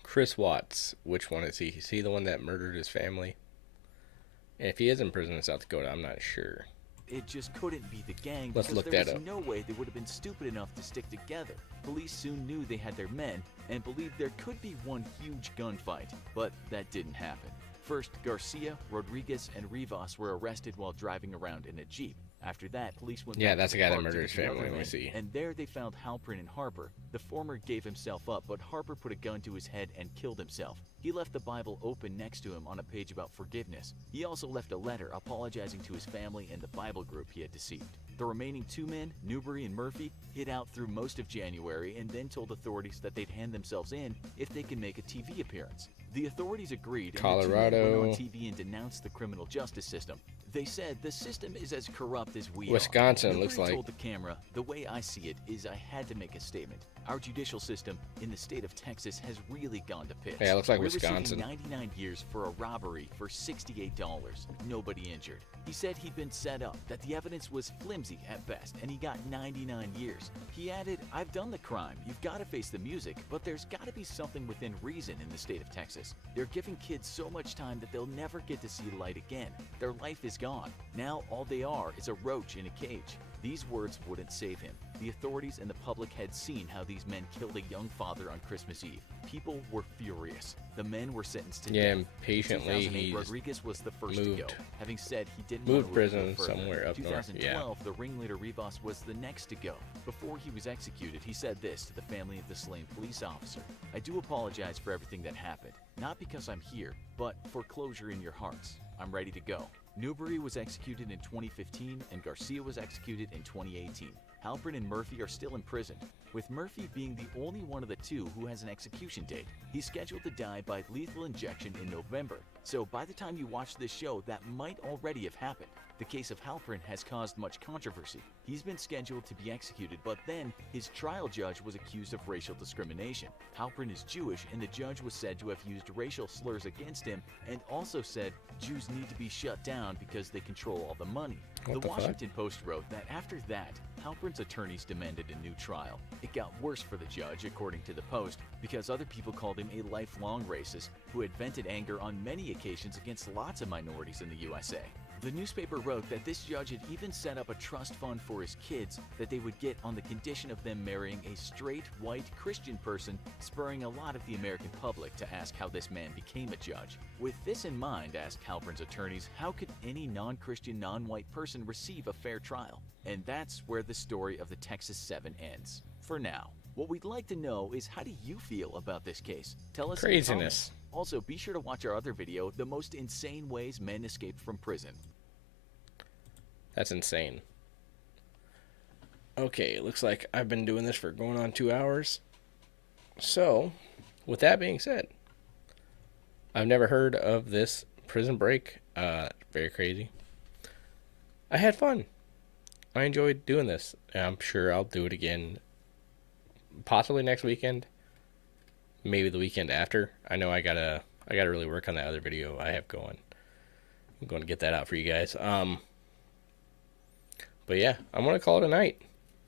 Chris Watts, which one is he? Is he the one that murdered his family? If he is in prison in South Dakota, I'm not sure. it just couldn't be the gang Let's because look there that was up. no way they would have been stupid enough to stick together. Police soon knew they had their men and believed there could be one huge gunfight, but that didn't happen. First, Garcia, Rodriguez, and Rivas were arrested while driving around in a Jeep. After that, police went Yeah, back that's to the guy that park to murdered his get the family, other we men, see. and there they found Halpern and Harper. The former gave himself up, but Harper put a gun to his head and killed himself. He left the Bible open next to him on a page about forgiveness. He also left a letter apologizing to his family and the Bible group he had deceived. The remaining two men, Newbury and Murphy, hid out through most of January and then told authorities that they'd hand themselves in if they could make a TV appearance. The authorities agreed, and the two men Colorado. went on TV and denounced the criminal justice system. They said the system is as corrupt as we Wisconsin, are. Newbury looks like. told the camera, the way I see it is I had to make a statement. Our judicial system in the state of Texas has really gone to piss. Yeah, it looks like We're Wisconsin. receiving 99 years for a robbery for $68. Nobody injured. He said he'd been set up, that the evidence was flimsy at best, and he got 99 years. He added, I've done the crime. You've got to face the music, but there's got to be something within reason in the state of Texas. They're giving kids so much time that they'll never get to see light again. Their life is gone. Now all they are is a roach in a cage. These words wouldn't save him. The authorities and the public had seen how these men killed a young father on Christmas Eve. People were furious. The men were sentenced to Yeah, death. impatiently, In 2008, he's Rodriguez was the first to moved. go. Having said he didn't Moved want to prison live further. somewhere up north, 2012, the ringleader Rivas was the next to go. Before he was executed, he said this to the family of the slain police officer. I do apologize for everything that happened. Not because I'm here, but for closure in your hearts. I'm ready to go. Newbury was executed in 2015 and Garcia was executed in 2018. Halpern and Murphy are still in prison, with Murphy being the only one of the two who has an execution date. He's scheduled to die by lethal injection in November, so by the time you watch this show, that might already have happened. The case of Halpern has caused much controversy. He's been scheduled to be executed, but then his trial judge was accused of racial discrimination. Halpern is Jewish, and the judge was said to have used racial slurs against him and also said Jews need to be shut down because they control all the money. What the fuck? Washington Post wrote that after that, Halpern's attorneys demanded a new trial. It got worse for the judge, according to the Post, because other people called him a lifelong racist who had vented anger on many occasions against lots of minorities in the USA. The newspaper wrote that this judge had even set up a trust fund for his kids that they would get on the condition of them marrying a straight, white Christian person, spurring a lot of the American public to ask how this man became a judge. With this in mind, asked Halpern's attorneys, how could any non-Christian, non-white person receive a fair trial? And that's where the story of the Texas 7 ends. For now. What we'd like to know is, how do you feel about this case? Tell us in the Craziness. comments. Also, be sure to watch our other video, The Most Insane Ways Men Escape from Prison. That's insane. Okay, it looks like I've been doing this for going on 2 hours. So, with that being said, I've never heard of this Prison Break. Very crazy. I had fun. I enjoyed doing this. I'm sure I'll do it again. Possibly next weekend. Maybe the weekend after. I know I gotta really work on that other video I have going. I'm going to get that out for you guys. But yeah, I'm going to call it a night.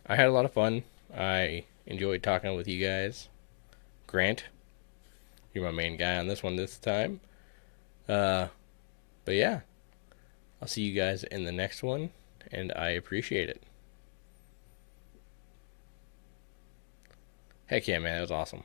I had a lot of fun. I enjoyed talking with you guys. Grant, you're my main guy on this one this time. But yeah, I'll see you guys in the next one, and I appreciate it. Heck yeah, man, that was awesome.